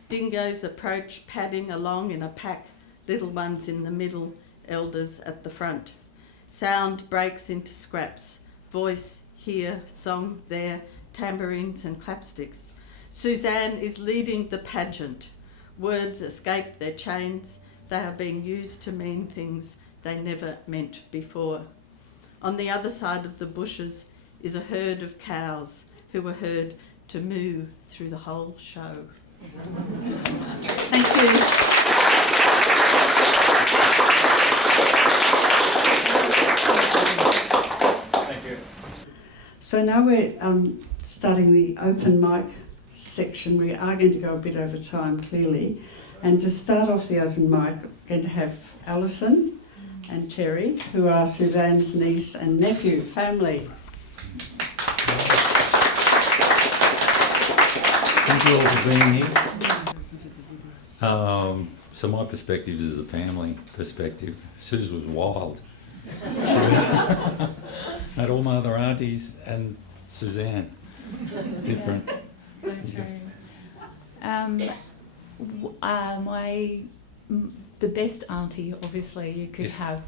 Dingoes approach, padding along in a pack, little ones in the middle, elders at the front. Sound breaks into scraps, voice here, song there, tambourines and clapsticks. Suzanne is leading the pageant. Words escape their chains. They are being used to mean things they never meant before. On the other side of the bushes is a herd of cows who were heard to moo through the whole show. Thank you. Thank you. So now we're starting the open mic section. We are going to go a bit over time, clearly. And to start off the open mic, we're going to have Alison and Terry, who are Suzanne's niece and nephew family. Thank you all for being here. So my perspective is a family perspective. Suze was wild. She had all my other aunties and Suzanne. Different. So true. The best auntie, obviously, you could Yes. have.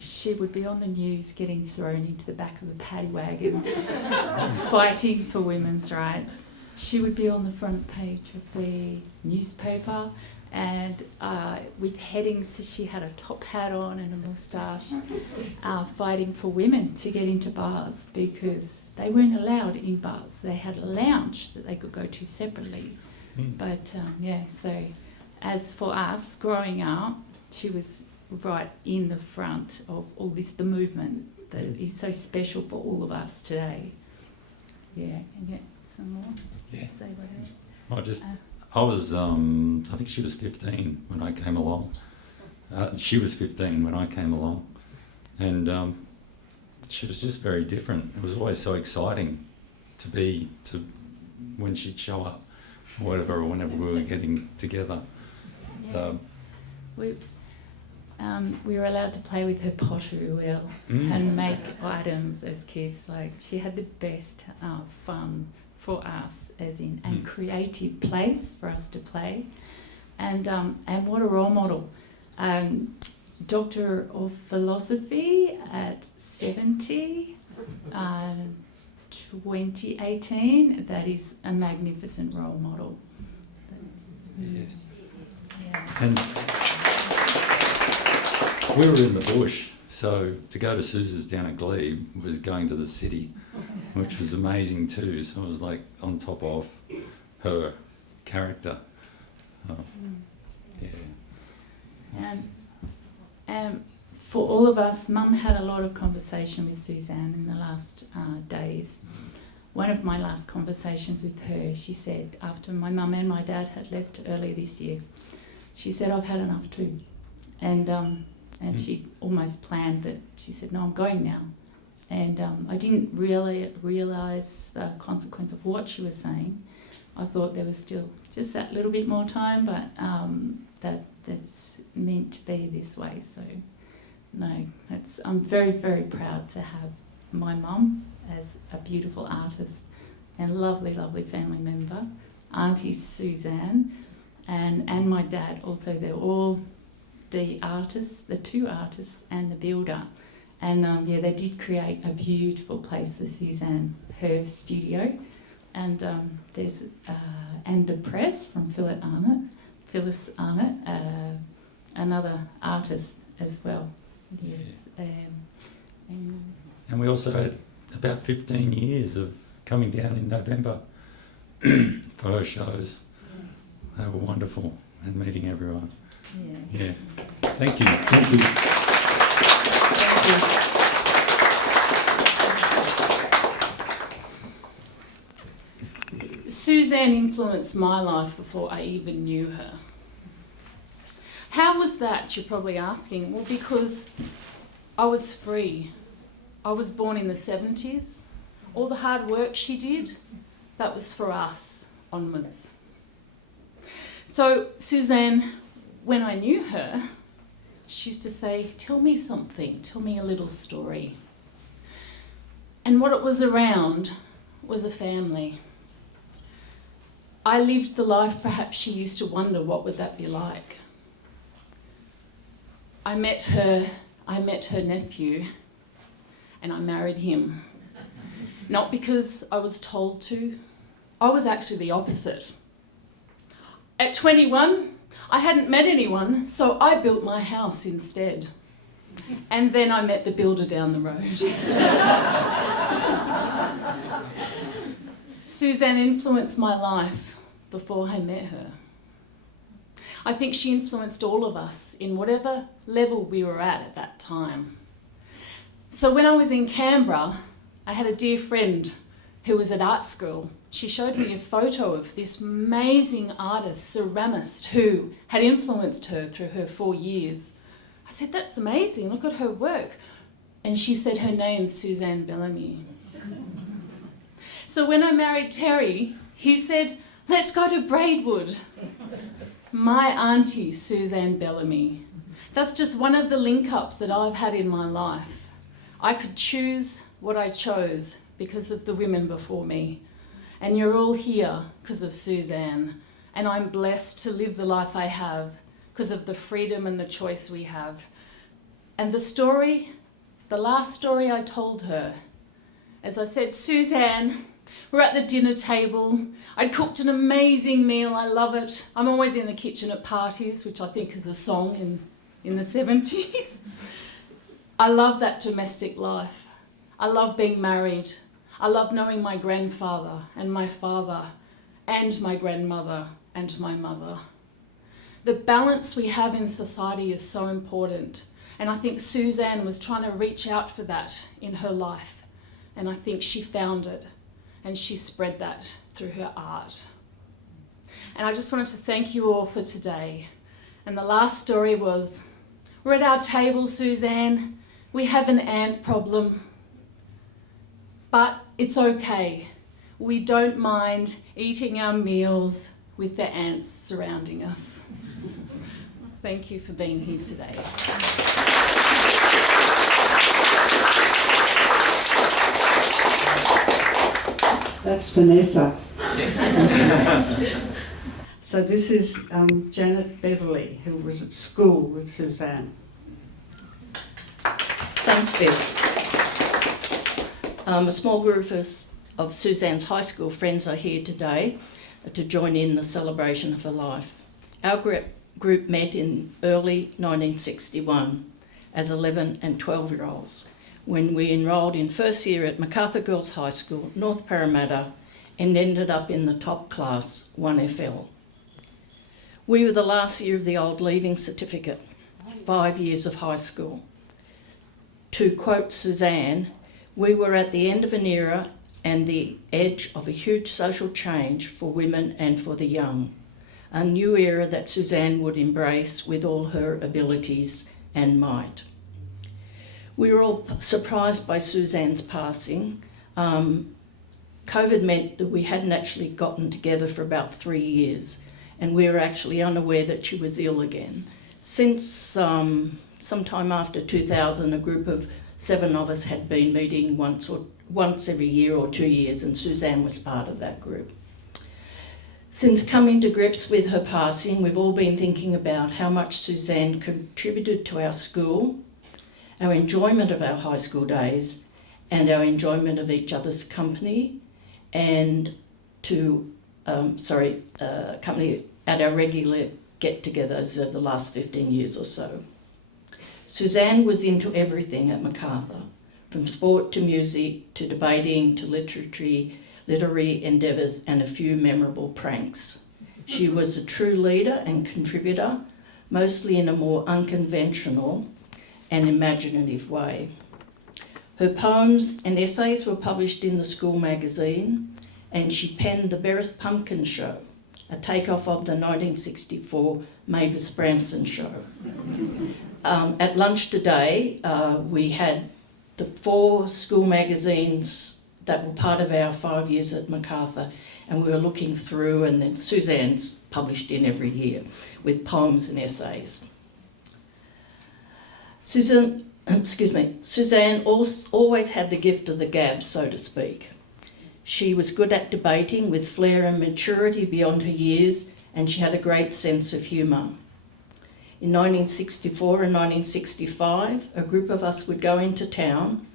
She would be on the news getting thrown into the back of the paddy wagon, fighting for women's rights. She would be on the front page of the newspaper, and with headings, so she had a top hat on and a moustache, fighting for women to get into bars because they weren't allowed in bars. They had a lounge that they could go to separately. But so as for us growing up, she was right in the front of all this, the movement that is so special for all of us today. Yeah, and yet some more. Yeah. Say what I was, I think she was 15 when I came along. She was 15 when I came along. And she was just very different. It was always so exciting to when she'd show up, or whatever, or whenever we were getting together. Yeah. We were allowed to play with her pottery wheel and make items as kids. Like, she had the best fun for us, as in, and creative place for us to play. And what a role model. Doctor of Philosophy at 70, 2018. That is a magnificent role model. Yeah. Yeah. And we were in the bush, so to go to Suze's down at Glebe was going to the city, which was amazing too. So I was like on top of her character. For all of us, Mum had a lot of conversation with Suzanne in the last days. One of my last conversations with her, she said, after my mum and my dad had left earlier this year, she said, I've had enough too. And she almost planned that. She said, no, I'm going now. And I didn't really realise the consequence of what she was saying. I thought there was still just that little bit more time, but that's meant to be this way. So, no, I'm very, very proud to have my mum as a beautiful artist and lovely, lovely family member, Auntie Suzanne, and my dad also. They're all the artists, the two artists and the builder. And they did create a beautiful place for Suzanne, her studio. And there's and the press from Phyllis Arnott, another artist as well. Yes. And we also had about 15 years of coming down in November for her shows. They were wonderful, and meeting everyone. Yeah. Thank you. Thank you. Suzanne influenced my life before I even knew her. How was that, you're probably asking? Well, because I was free. I was born in the 70s. All the hard work she did, that was for us onwards. So Suzanne, when I knew her, she used to say, tell me something, tell me a little story. And what it was around was a family. I lived the life perhaps she used to wonder what would that be like. I met her nephew and I married him. Not because I was told to, I was actually the opposite. At 21, I hadn't met anyone, so I built my house instead. And then I met the builder down the road. Suzanne influenced my life before I met her. I think she influenced all of us in whatever level we were at that time. So when I was in Canberra, I had a dear friend who was at art school. She showed me a photo of this amazing artist, ceramist, who had influenced her through her 4 years. I said, that's amazing, look at her work. And she said her name's Suzanne Bellamy. So when I married Terry, he said, let's go to Braidwood. My auntie, Suzanne Bellamy. That's just one of the link-ups that I've had in my life. I could choose what I chose because of the women before me. And you're all here because of Suzanne. And I'm blessed to live the life I have because of the freedom and the choice we have. And the story, the last story I told her, as I said, Suzanne, we're at the dinner table. I'd cooked an amazing meal, I love it. I'm always in the kitchen at parties, which I think is a song in the 70s. I love that domestic life. I love being married. I love knowing my grandfather and my father and my grandmother and my mother. The balance we have in society is so important. And I think Suzanne was trying to reach out for that in her life. And I think she found it. And she spread that through her art. And I just wanted to thank you all for today. And the last story was, we're at our table, Suzanne. We have an ant problem. But it's okay. We don't mind eating our meals with the ants surrounding us. Thank you for being here today. That's Vanessa. Yes. So this is Janet Beverley, who was at school with Suzanne. Thanks, Bev. A small group of Suzanne's high school friends are here today to join in the celebration of her life. Our group met in early 1961 as 11 and 12-year-olds when we enrolled in first year at MacArthur Girls High School, North Parramatta, and ended up in the top class, 1FL. We were the last year of the old leaving certificate, 5 years of high school. To quote Suzanne, we were at the end of an era and the edge of a huge social change for women and for the young, a new era that Suzanne would embrace with all her abilities and might. We were all surprised by Suzanne's passing. COVID meant that we hadn't actually gotten together for about 3 years, and we were actually unaware that she was ill again. Since sometime after 2000, a group of 7 of us had been meeting once every year or 2 years, and Suzanne was part of that group. Since coming to grips with her passing, we've all been thinking about how much Suzanne contributed to our school, our enjoyment of our high school days, and our enjoyment of each other's company, and to company at our regular get-togethers of the last 15 years or so. Suzanne was into everything at MacArthur, from sport to music to debating to literary endeavours and a few memorable pranks. She was a true leader and contributor, mostly in a more unconventional and imaginative way. Her poems and essays were published in the school magazine, and she penned The Berris Pumpkin Show, a takeoff of the 1964 Mavis Bramson show. At lunch today, we had the 4 school magazines that were part of our 5 years at Macarthur, and we were looking through, and then Suzanne's published in every year with poems and essays. Suzanne always had the gift of the gab, so to speak. She was good at debating with flair and maturity beyond her years, and she had a great sense of humour. In 1964 and 1965, a group of us would go into town,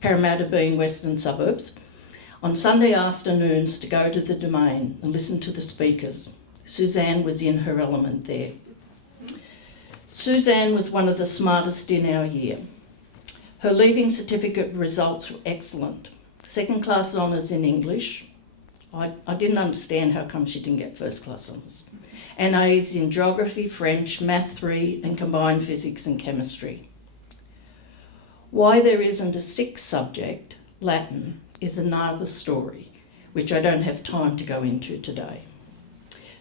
Parramatta being western suburbs, on Sunday afternoons to go to the Domain and listen to the speakers. Suzanne was in her element there. Suzanne was one of the smartest in our year. Her leaving certificate results were excellent. 2nd class honours in English. I didn't understand how come she didn't get 1st class honours. And A's in geography, French, math 3 and combined physics and chemistry. Why there isn't a 6th subject, Latin, is another story, which I don't have time to go into today.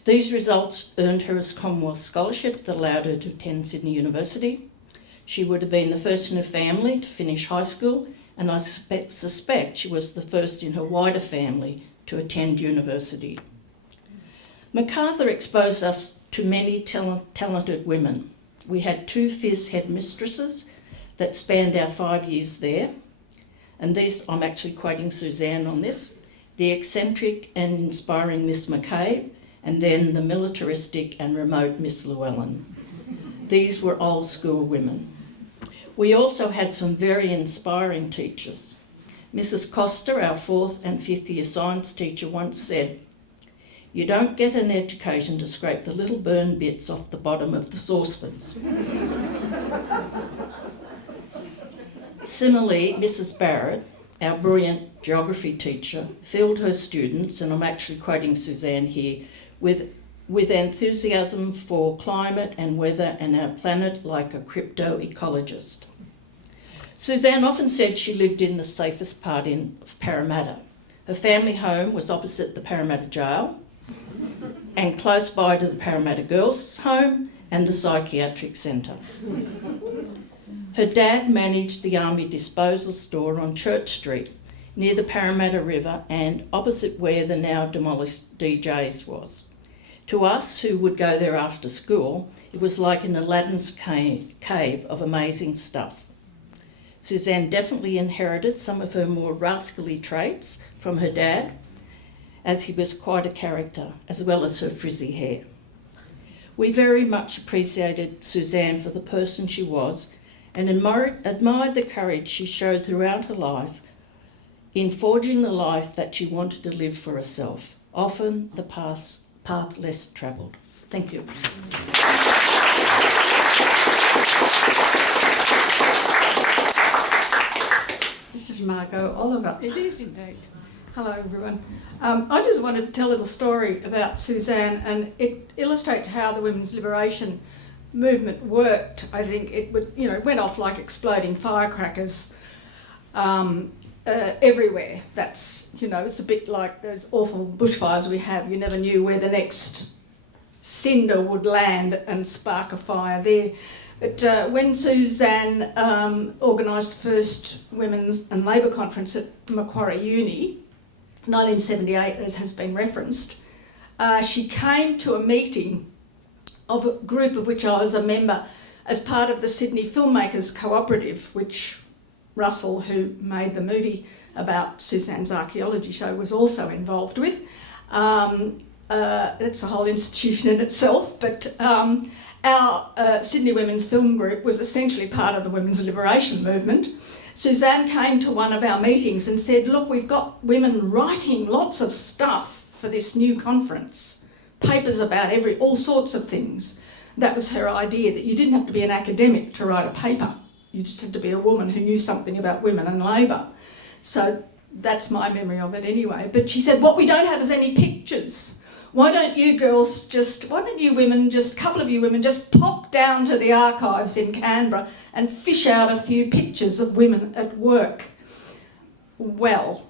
These results earned her a Commonwealth Scholarship that allowed her to attend Sydney University. She would have been the first in her family to finish high school, and I suspect she was the first in her wider family to attend university. Macarthur exposed us to many talented women. We had 2 fierce headmistresses that spanned our 5 years there. And this, I'm actually quoting Suzanne on this, the eccentric and inspiring Miss McCabe, and then the militaristic and remote Miss Llewellyn. These were old school women. We also had some very inspiring teachers. Mrs. Costa, our 4th and 5th year science teacher, once said, "You don't get an education to scrape the little burn bits off the bottom of the saucepans." Similarly, Mrs. Barrett, our brilliant geography teacher, filled her students, and I'm actually quoting Suzanne here, with enthusiasm for climate and weather and our planet like a crypto-ecologist. Suzanne often said she lived in the safest part of Parramatta. Her family home was opposite the Parramatta Jail and close by to the Parramatta Girls' Home and the Psychiatric Centre. Her dad managed the Army Disposal Store on Church Street, near the Parramatta River and opposite where the now demolished DJ's was. To us, who would go there after school, it was like an Aladdin's cave of amazing stuff. Suzanne definitely inherited some of her more rascally traits from her dad, as he was quite a character, as well as her frizzy hair. We very much appreciated Suzanne for the person she was and admired the courage she showed throughout her life in forging the life that she wanted to live for herself, often the path less travelled. Thank you. This is Margot Oliver. It is indeed. Hello everyone. I just wanted to tell a little story about Suzanne, and it illustrates how the women's liberation movement worked. I think it went off like exploding firecrackers everywhere. That's, it's a bit like those awful bushfires we have. You never knew where the next cinder would land and spark a fire there. But when Suzanne organised the first Women's and Labour Conference at Macquarie Uni, 1978, as has been referenced, she came to a meeting of a group of which I was a member as part of the Sydney Filmmakers Cooperative, which Russell, who made the movie about Suzanne's archaeology show, was also involved with. It's a whole institution in itself, but our Sydney Women's Film Group was essentially part of the women's liberation movement. Suzanne came to one of our meetings and said, "Look, we've got women writing lots of stuff for this new conference, papers about all sorts of things." That was her idea, that you didn't have to be an academic to write a paper. You just had to be a woman who knew something about women and labour. So that's my memory of it anyway. But she said, what we don't have is any pictures. Why don't you women, a couple of you women, just pop down to the archives in Canberra and fish out a few pictures of women at work? Well,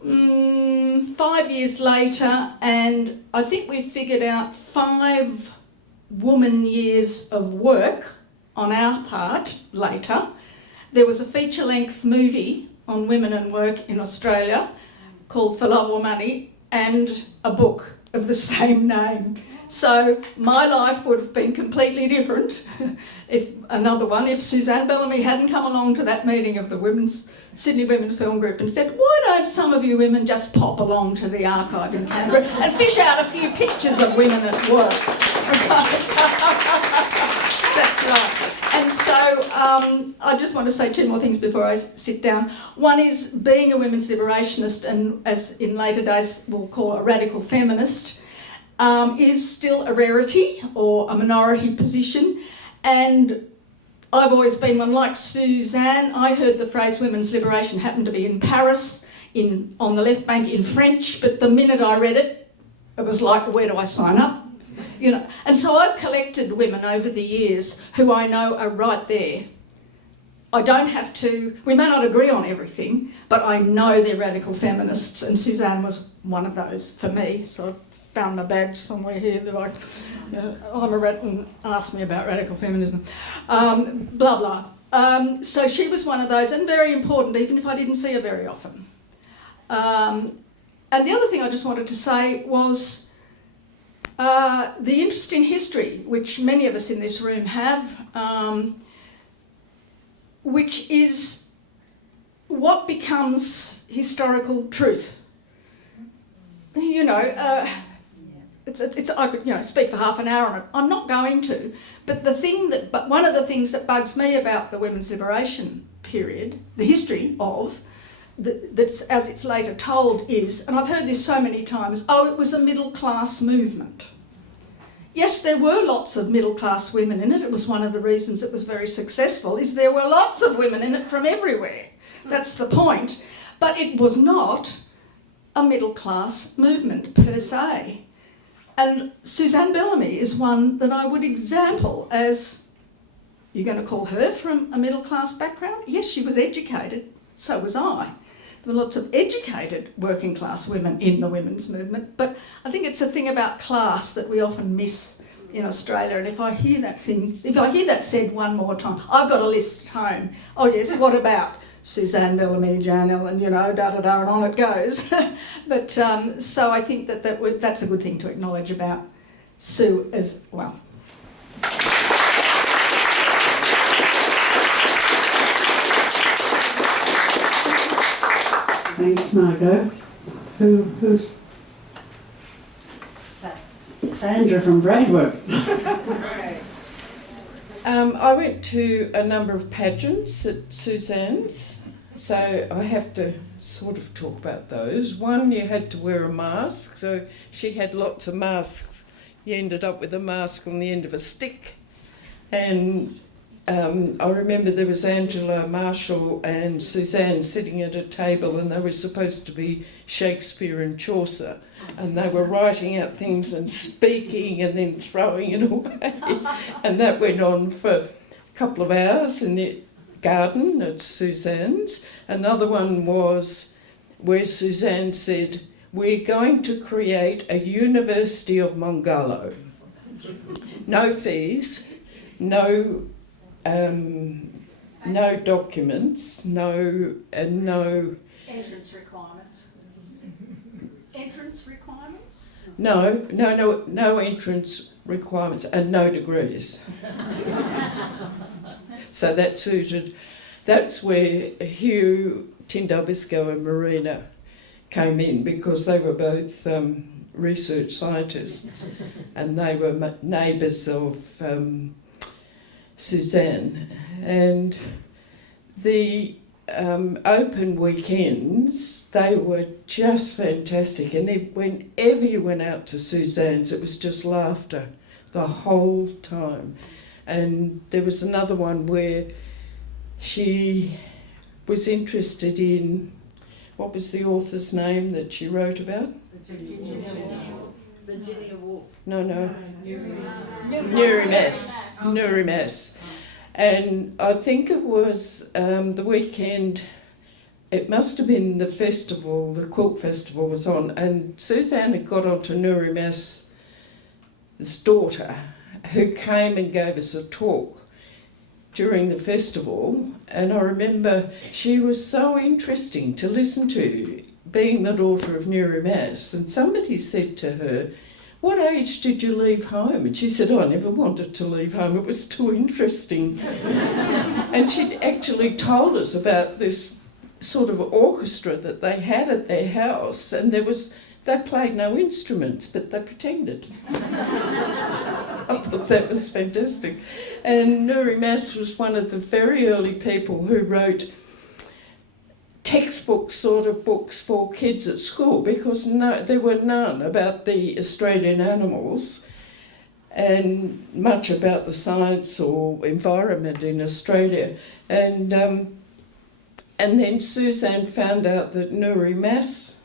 5 years later, and I think we figured out 5 woman years of work on our part later. There was a feature-length movie on women and work in Australia called For Love or Money, and a book of the same name. So my life would have been completely different if Suzanne Bellamy hadn't come along to that meeting of the Sydney Women's Film Group and said, why don't some of you women just pop along to the archive in Canberra and fish out a few pictures of women at work. That's right. And so I just want to say 2 more things before I sit down. One is being a women's liberationist, and as in later days we'll call a radical feminist, is still a rarity or a minority position. And I've always been one. Like Suzanne, I heard the phrase women's liberation happened to be in Paris, on the left bank in French, but the minute I read it, it was like, where do I sign up? You know, and so I've collected women over the years who I know are right there. I don't have to, we may not agree on everything, but I know they're radical feminists, and Suzanne was one of those for me. So I found my badge somewhere here that I'm a radical, asked me about radical feminism, blah, blah. So she was one of those, and very important, even if I didn't see her very often. And the other thing I just wanted to say was, the interesting history, which many of us in this room have, which is what becomes historical truth. You know, I could speak for half an hour on it. I'm not going to, but one of the things that bugs me about the women's liberation period, the history of, that's as it's later told is, and I've heard this so many times, it was a middle class movement. Yes, there were lots of middle class women in it. It was one of the reasons it was very successful, is there were lots of women in it from everywhere. That's the point. But it was not a middle class movement per se. And Suzanne Bellamy is one that I would example as, you're going to call her from a middle class background? Yes, she was educated, so was I. There were lots of educated working class women in the women's movement, but I think it's a thing about class that we often miss in Australia. And if I hear that said one more time, I've got a list at home. Oh yes, what about Suzanne Bellamy, Jan Ellen, da-da-da, and on it goes. But so I think that's a good thing to acknowledge about Sue as well. Thanks, Margot. Who's Sandra from Braidwood? I went to a number of pageants at Suzanne's, so I have to sort of talk about those. One, you had to wear a mask, so she had lots of masks. You ended up with a mask on the end of a stick. And I remember there was Angela Marshall and Suzanne sitting at a table, and they were supposed to be Shakespeare and Chaucer, and they were writing out things and speaking and then throwing it away. And that went on for a couple of hours in the garden at Suzanne's. Another one was where Suzanne said, we're going to create a University of Mongalo. No fees, no documents, no Entrance requirements. Entrance requirements? No entrance requirements and no degrees. So that suited. That's where Hugh, Tindabisco and Marina came in, because they were both research scientists, and they were neighbours of Suzanne. And the open weekends, they were just fantastic, and whenever you went out to Suzanne's, it was just laughter the whole time. And there was another one where she was interested in, what was the author's name that she wrote about? Virginia Woolf. No. Nurimes. And I think it was the weekend it must have been the festival, the quilt festival was on, and Suzanne had got onto Nuri Mass's daughter, who came and gave us a talk during the festival, and I remember she was so interesting to listen to, being the daughter of Nuri Mass, and somebody said to her, "What age did you leave home?" And she said, "Oh, I never wanted to leave home, it was too interesting." And she'd actually told us about this sort of orchestra that they had at their house, and they played no instruments, but they pretended. I thought that was fantastic. And Nuri Mass was one of the very early people who wrote textbook sort of books for kids at school, because there were none about the Australian animals and much about the science or environment in Australia. And then Suzanne found out that Nuri Mass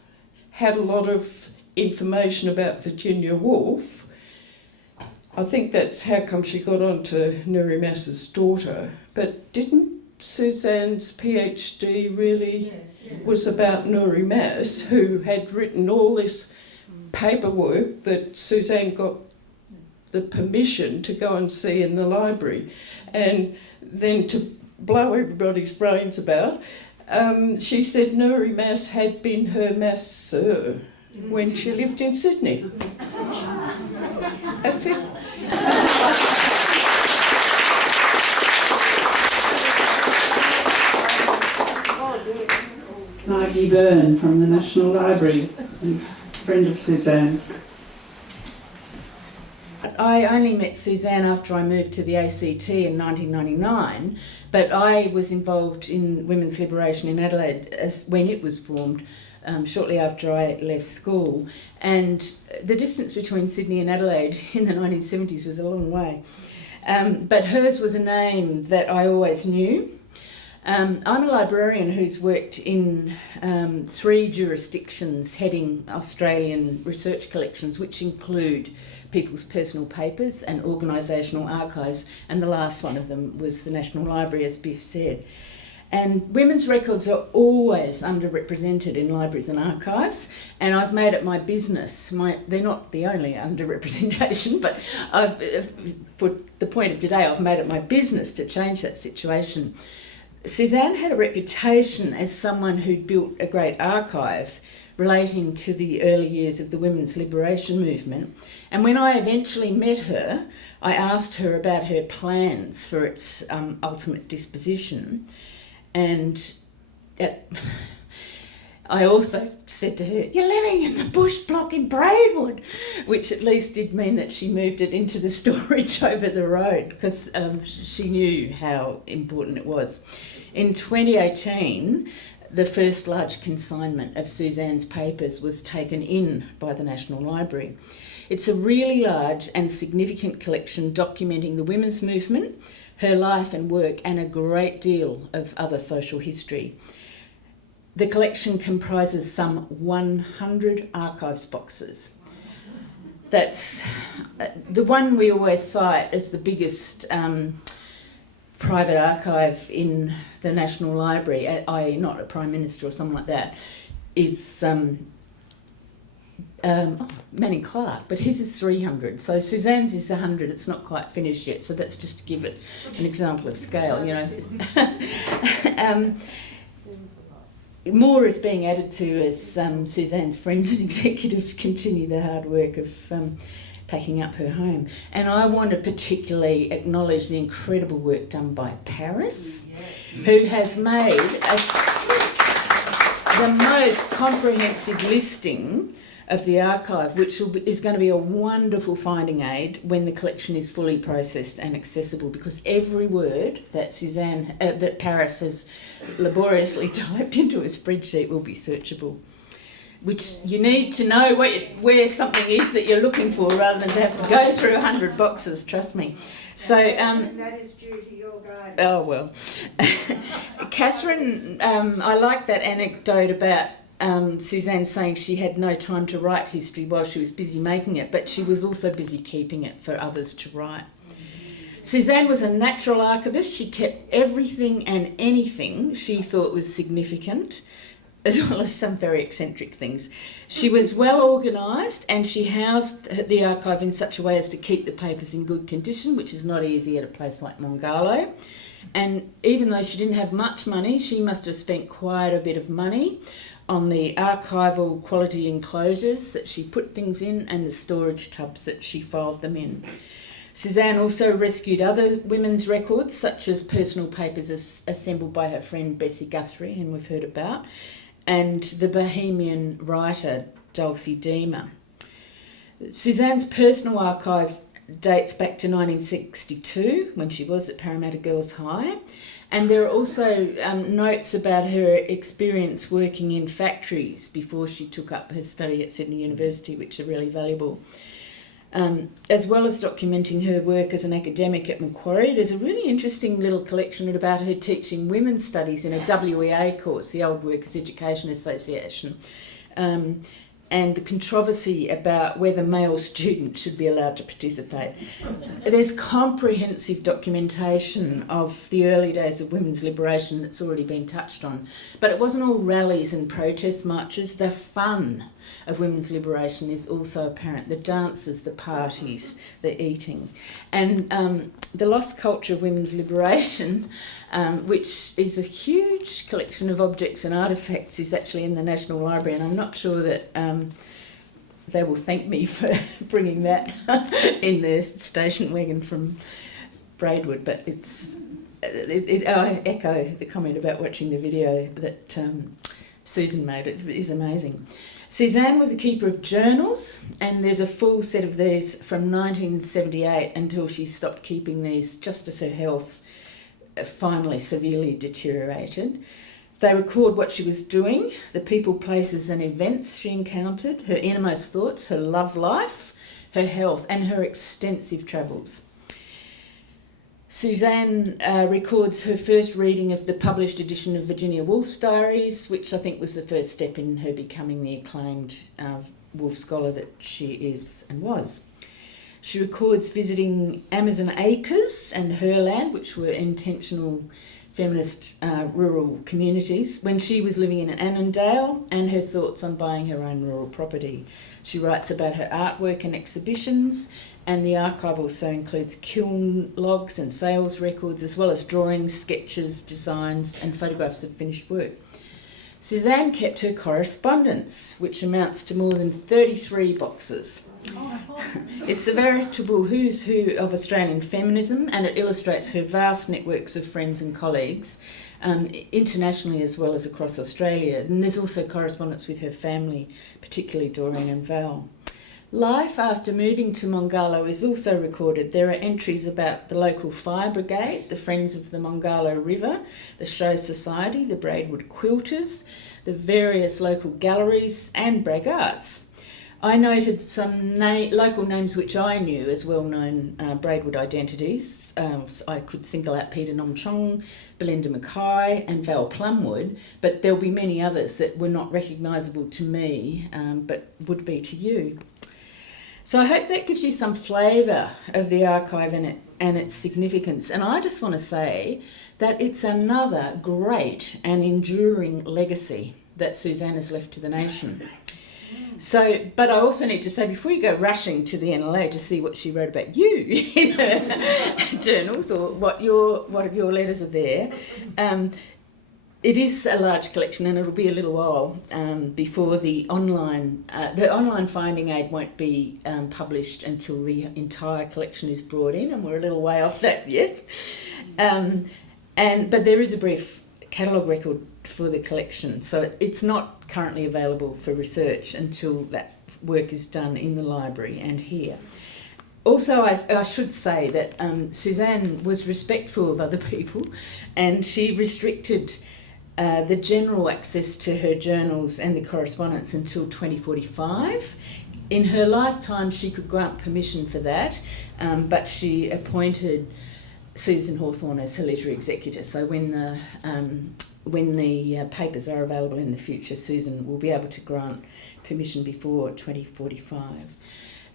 had a lot of information about Virginia Woolf. I think that's how come she got on to Nuri Mass's daughter. But didn't Suzanne's PhD really was about Nuri Mass, who had written all this paperwork that Suzanne got the permission to go and see in the library. And then to blow everybody's brains about, she said Nuri Mass had been her masseur when she lived in Sydney. That's it. Margie Byrne from the National Library, a friend of Suzanne's. I only met Suzanne after I moved to the ACT in 1999, but I was involved in women's liberation in Adelaide when it was formed, shortly after I left school. And the distance between Sydney and Adelaide in the 1970s was a long way. But hers was a name that I always knew. I'm a librarian who's worked in 3 jurisdictions heading Australian research collections, which include people's personal papers and organisational archives, and the last one of them was the National Library, as Biff said. And women's records are always underrepresented in libraries and archives, and I've made it my business. They're not the only underrepresentation, but for the point of today, I've made it my business to change that situation. Suzanne had a reputation as someone who'd built a great archive relating to the early years of the women's liberation movement. And when I eventually met her, I asked her about her plans for its ultimate disposition. And I also said to her, "You're living in the bush block in Braidwood," which at least did mean that she moved it into the storage over the road, because she knew how important it was. In 2018, the first large consignment of Suzanne's papers was taken in by the National Library. It's a really large and significant collection documenting the women's movement, her life and work, and a great deal of other social history. The collection comprises some 100 archives boxes. That's the one we always cite as the biggest private archive in the National Library, i.e. not a Prime Minister or something like that, is Manning Clark, but his is 300. So Suzanne's is 100. It's not quite finished yet, so that's just to give it an example of scale, you know. More is being added to as Suzanne's friends and executives continue the hard work of packing up her home. And I want to particularly acknowledge the incredible work done by Paris, who has made the most comprehensive listing of the archive, which is going to be a wonderful finding aid when the collection is fully processed and accessible, because every word that that Paris has laboriously typed into a spreadsheet will be searchable. Which you need to know where something is that you're looking for, rather than to have to go through 100 boxes, trust me. So and that is due to your guidance. Oh well. Catherine, I like that anecdote about Suzanne saying she had no time to write history while she was busy making it, but she was also busy keeping it for others to write. Suzanne was a natural archivist. She kept everything and anything she thought was significant, as well as some very eccentric things. She was well organised, and she housed the archive in such a way as to keep the papers in good condition, which is not easy at a place like Mongalo. And even though she didn't have much money, she must have spent quite a bit of money on the archival quality enclosures that she put things in and the storage tubs that she filed them in. Suzanne also rescued other women's records, such as personal papers assembled by her friend Bessie Guthrie, whom we've heard about, and the Bohemian writer Dulcie Deemer. Suzanne's personal archive dates back to 1962, when she was at Parramatta Girls High, and there are also notes about her experience working in factories before she took up her study at Sydney University, which are really valuable. As well as documenting her work as an academic at Macquarie, there's a really interesting little collection about her teaching women's studies in a WEA course, the Old Workers Education Association, and the controversy about whether male students should be allowed to participate. There's comprehensive documentation of the early days of women's liberation that's already been touched on, but it wasn't all rallies and protest marches. The fun of women's liberation is also apparent. The dances, the parties, the eating. And the lost culture of women's liberation, which is a huge collection of objects and artefacts, is actually in the National Library, and I'm not sure that they will thank me for bringing that in their station wagon from Braidwood, but I echo the comment about watching the video that Susan made. It is amazing. Suzanne was a keeper of journals, and there's a full set of these from 1978 until she stopped keeping these just as her health finally severely deteriorated. They record what she was doing, the people, places and events she encountered, her innermost thoughts, her love life, her health and her extensive travels. Suzanne records her first reading of the published edition of Virginia Woolf's diaries, which I think was the first step in her becoming the acclaimed Woolf scholar that she is and was. She records visiting Amazon Acres and Herland, which were intentional feminist rural communities, when she was living in Annandale, and her thoughts on buying her own rural property. She writes about her artwork and exhibitions, and the archive also includes kiln logs and sales records, as well as drawings, sketches, designs and photographs of finished work. Suzanne kept her correspondence, which amounts to more than 33 boxes. It's a veritable who's who of Australian feminism, and it illustrates her vast networks of friends and colleagues, internationally as well as across Australia. And there's also correspondence with her family, particularly Doreen and Val. Life after moving to Mongalo is also recorded. There are entries about the local fire brigade, the Friends of the Mongalo River, the Show Society, the Braidwood Quilters, the various local galleries and Bragg Arts. I noted some local names which I knew as well-known Braidwood identities. I could single out Peter Nom Chong, Belinda Mackay and Val Plumwood, but there'll be many others that were not recognisable to me, but would be to you. So I hope that gives you some flavour of the archive and its significance. And I just want to say that it's another great and enduring legacy that Suzanne has left to the nation. So, but I also need to say, before you go rushing to the NLA to see what she wrote about you in her journals, or what of your letters are there, it is a large collection, and it'll be a little while before the online finding aid won't be published until the entire collection is brought in, and we're a little way off that yet. But there is a brief catalogue record for the collection, so it's not currently available for research until that work is done in the library and here. Also, I should say that Suzanne was respectful of other people, and she restricted the general access to her journals and the correspondence until 2045. In her lifetime, she could grant permission for that, but she appointed Susan Hawthorne as her literary executor. So when the papers are available in the future, Susan will be able to grant permission before 2045.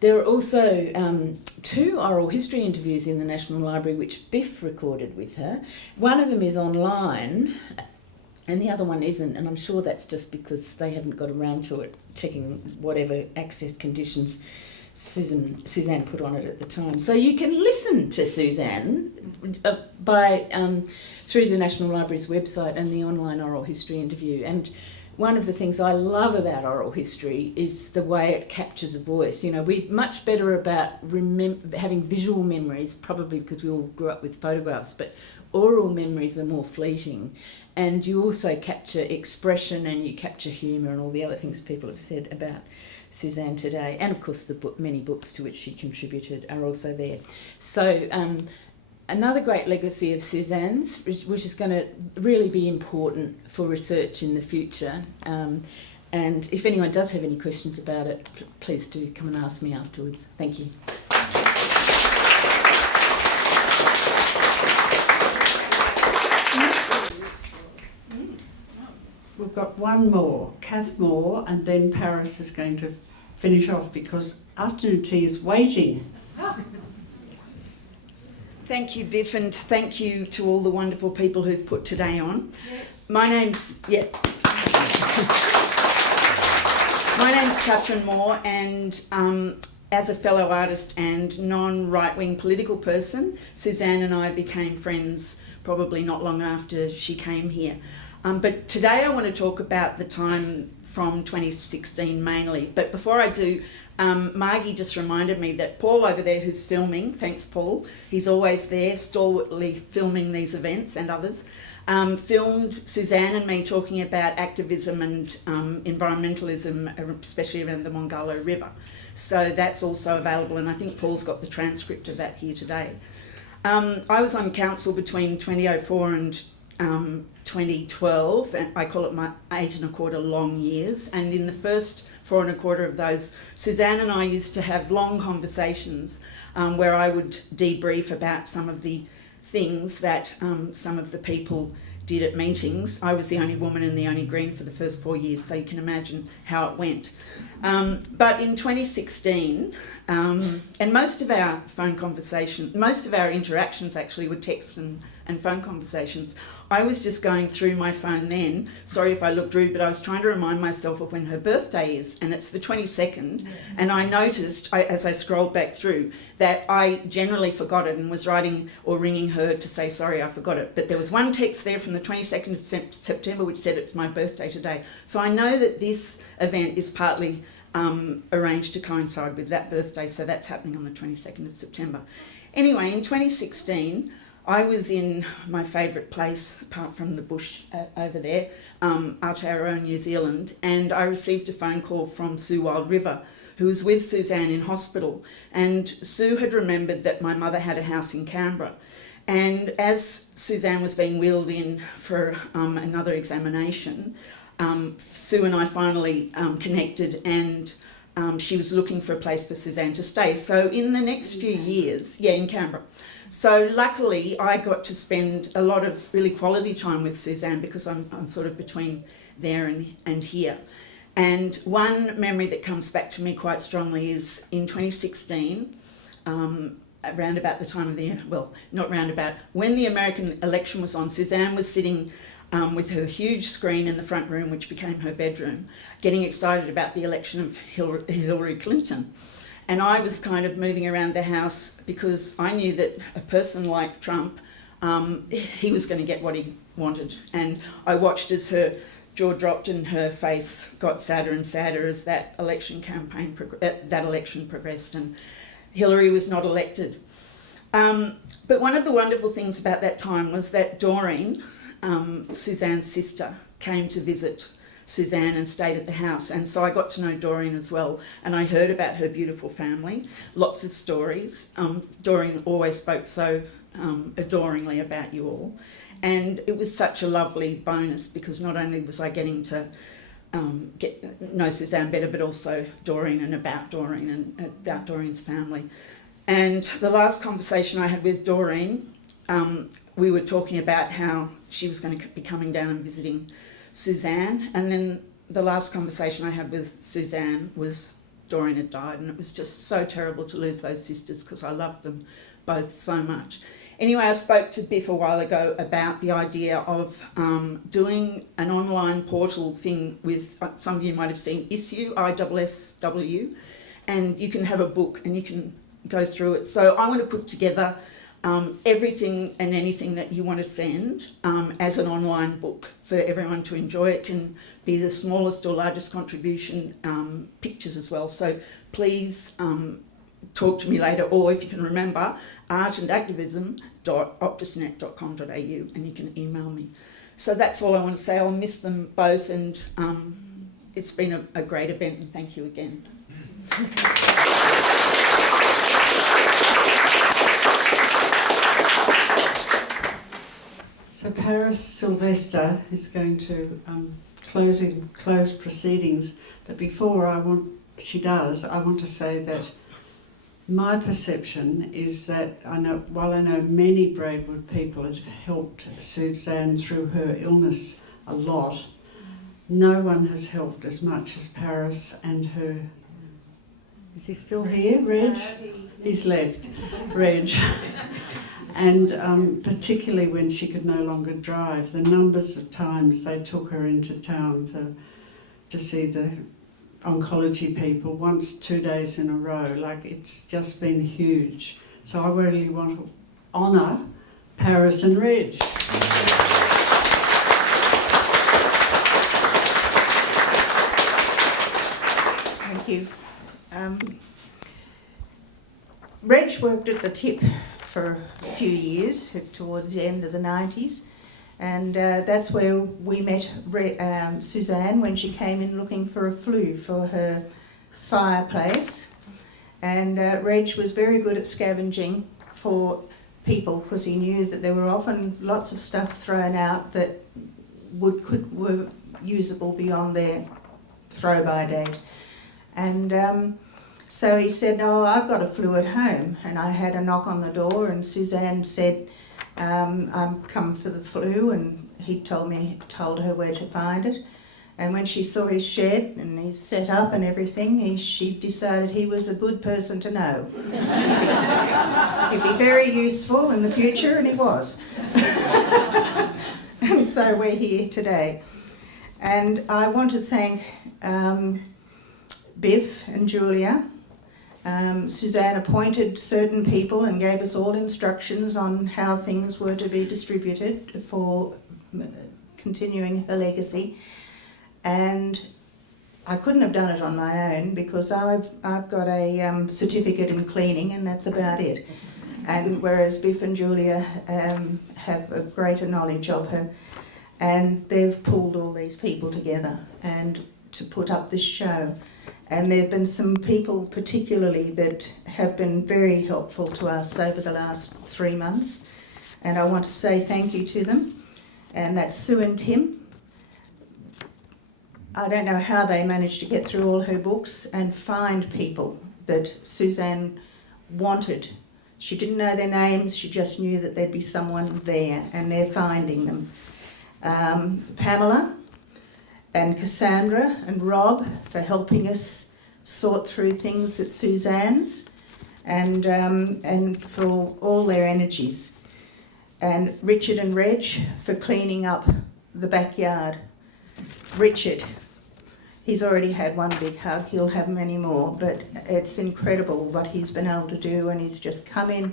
There are also 2 oral history interviews in the National Library which Biff recorded with her. One of them is online and the other one isn't, and I'm sure that's just because they haven't got around to it, checking whatever access conditions Suzanne put on it at the time. So you can listen to Suzanne through the National Library's website and the online oral history interview. And one of the things I love about oral history is the way it captures a voice. You know, we're much better about having visual memories, probably because we all grew up with photographs, but oral memories are more fleeting. And you also capture expression and you capture humour and all the other things people have said about Suzanne today. And of course the many books to which she contributed are also there. So another great legacy of Suzanne's, which is going to really be important for research in the future. And if anyone does have any questions about it, please do come and ask me afterwards. Thank you. We've got one more, Kath Moore, and then Paris is going to finish off because afternoon tea is waiting. Thank you, Biff, and thank you to all the wonderful people who've put today on. Yes. My name's Catherine Moore, and as a fellow artist and non-right-wing political person, Suzanne and I became friends probably not long after she came here. But today I want to talk about the time from 2016 mainly. But before I do, Margie just reminded me that Paul over there who's filming, thanks Paul, he's always there stalwartly filming these events and others, filmed Suzanne and me talking about activism and environmentalism, especially around the Mongalo River. So that's also available, and I think Paul's got the transcript of that here today. I was on council between 2004 and 2012, and I call it my 8 1/4 long years, and in the first 4 1/4 of those, Suzanne and I used to have long conversations where I would debrief about some of the things that some of the people did at meetings. I was the only woman and the only Green for the first 4 years, so you can imagine how it went. But in 2016, and most of our interactions actually were texts and phone conversations. I was just going through my phone then, sorry if I looked rude, but I was trying to remind myself of when her birthday is, and it's the 22nd, yes. And I noticed, as I scrolled back through, that I generally forgot it and was writing or ringing her to say, sorry, I forgot it. But there was one text there from the 22nd of September which said it's my birthday today. So I know that this event is partly arranged to coincide with that birthday, so that's happening on the 22nd of September. Anyway, in 2016, I was in my favourite place, apart from the bush over there, Aotearoa, New Zealand, and I received a phone call from Sue Wild River, who was with Suzanne in hospital. And Sue had remembered that my mother had a house in Canberra. And as Suzanne was being wheeled in for another examination, Sue and I finally connected, and she was looking for a place for Suzanne to stay. So in the next few years, in Canberra. So luckily I got to spend a lot of really quality time with Suzanne because I'm sort of between there and here. And one memory that comes back to me quite strongly is in 2016, around about the time of when the American election was on, Suzanne was sitting with her huge screen in the front room, which became her bedroom, getting excited about the election of Hillary Clinton. And I was kind of moving around the house because I knew that a person like Trump, he was going to get what he wanted. And I watched as her jaw dropped and her face got sadder and sadder as that election progressed, and Hillary was not elected. But one of the wonderful things about that time was that Doreen, Suzanne's sister, came to visit Suzanne and stayed at the house, and so I got to know Doreen as well, and I heard about her beautiful family, lots of stories. Doreen always spoke so adoringly about you all, and it was such a lovely bonus because not only was I getting to know Suzanne better, but also Doreen and about Doreen's family. And the last conversation I had with Doreen, we were talking about how she was going to be coming down and visiting Suzanne, and then the last conversation I had with Suzanne was Doreen had died, and it was just so terrible to lose those sisters because I loved them both so much. Anyway, I spoke to Biff a while ago about the idea of doing an online portal thing with, some of you might have seen Issue, ISSW, and you can have a book and you can go through it. So I want to put together everything and anything that you want to send as an online book for everyone to enjoy. It can be the smallest or largest contribution, pictures as well. So please talk to me later, or if you can remember, artandactivism.optusnet.com.au, and you can email me. So that's all I want to say. I'll miss them both, and it's been a great event, and thank you again. So Paris Sylvester is going to close proceedings, but before she does, I want to say that my perception is that while I know many Braidwood people have helped Suzanne through her illness a lot, no one has helped as much as Paris and her. Is he still here, Reg? He's left, Reg. And particularly when she could no longer drive, the numbers of times they took her into town to see the oncology people, once 2 days in a row. Like, it's just been huge. So I really want to honour Paris and Reg. Thank you. Reg worked at the Tip for a few years, towards the end of the 90s, and that's where we met Suzanne when she came in looking for a flue for her fireplace. And Reg was very good at scavenging for people because he knew that there were often lots of stuff thrown out that were usable beyond their throw-by date. And so he said, "Oh, I've got a flue at home." And I had a knock on the door, and Suzanne said, "I'm come for the flue," and he told her where to find it. And when she saw his shed and his set up and everything, she decided he was a good person to know. He'd be very useful in the future, and he was. And so we're here today. And I want to thank Biff and Julia. Suzanne appointed certain people and gave us all instructions on how things were to be distributed for continuing her legacy. And I couldn't have done it on my own because I've got a certificate in cleaning, and that's about it. And whereas Biff and Julia have a greater knowledge of her, and they've pulled all these people together and to put up this show. And there have been some people particularly that have been very helpful to us over the last 3 months, and I want to say thank you to them. And that's Sue and Tim. I don't know how they managed to get through all her books and find people that Suzanne wanted. She didn't know their names, she just knew that there'd be someone there, and they're finding them. Pamela and Cassandra and Rob for helping us sort through things at Suzanne's, and for all their energies. And Richard and Reg for cleaning up the backyard. Richard, he's already had one big hug, he'll have many more, but it's incredible what he's been able to do, and he's just come in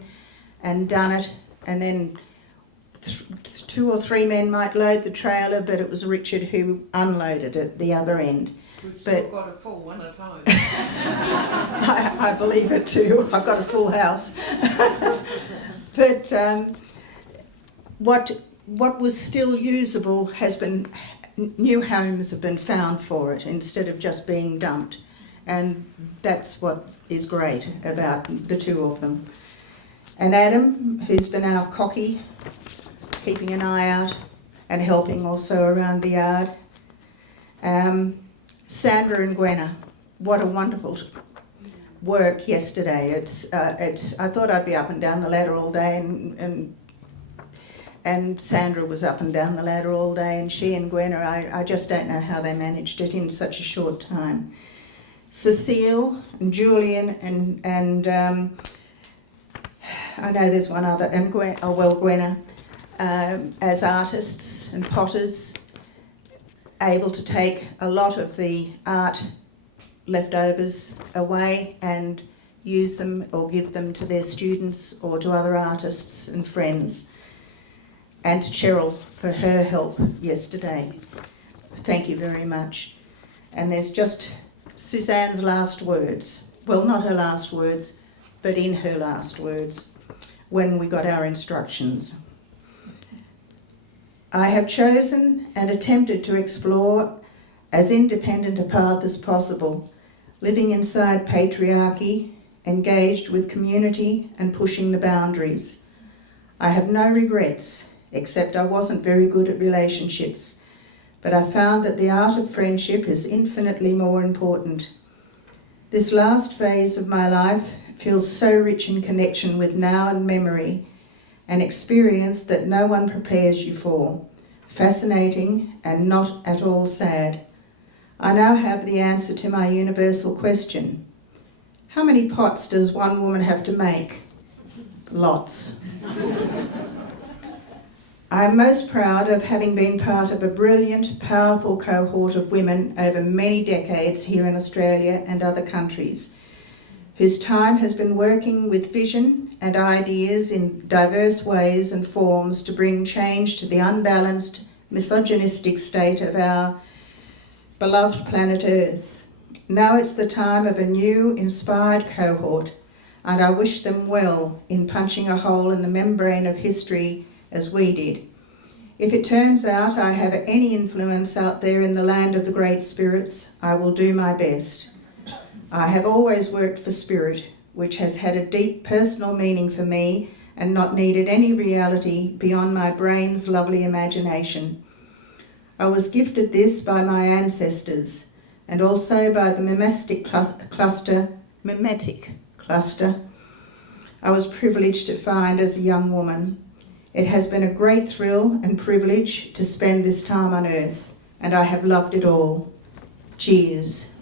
and done it, and then 2 or 3 men might load the trailer, but it was Richard who unloaded it at the other end. We've still got a full one at home. I believe it too. I've got a full house. But what was still usable has been, new homes have been found for it instead of just being dumped. And that's what is great about the 2 of them. And Adam, who's been our cocky, keeping an eye out and helping also around the yard. Sandra and Gwenna, what a wonderful work yesterday. I thought I'd be up and down the ladder all day, and Sandra was up and down the ladder all day, and she and Gwenna, I just don't know how they managed it in such a short time. Cecile and Julian and I know there's one other, and Gwenna, as artists and potters, able to take a lot of the art leftovers away and use them or give them to their students or to other artists and friends. And to Cheryl for her help yesterday. Thank you very much. And there's just Suzanne's last words. Well, not her last words, but in her last words, when we got our instructions. I have chosen and attempted to explore as independent a path as possible, living inside patriarchy, engaged with community and pushing the boundaries. I have no regrets, except I wasn't very good at relationships, but I found that the art of friendship is infinitely more important. This last phase of my life feels so rich in connection with now and memory, an experience that no one prepares you for, fascinating and not at all sad. I now have the answer to my universal question. How many pots does one woman have to make? Lots. I'm most proud of having been part of a brilliant, powerful cohort of women over many decades here in Australia and other countries, whose time has been working with vision and ideas in diverse ways and forms to bring change to the unbalanced, misogynistic state of our beloved planet Earth. Now it's the time of a new, inspired cohort, and I wish them well in punching a hole in the membrane of history as we did. If it turns out I have any influence out there in the land of the great spirits, I will do my best. I have always worked for spirit, which has had a deep personal meaning for me and not needed any reality beyond my brain's lovely imagination. I was gifted this by my ancestors and also by the mimetic cluster I was privileged to find as a young woman. It has been a great thrill and privilege to spend this time on earth, and I have loved it all. Cheers.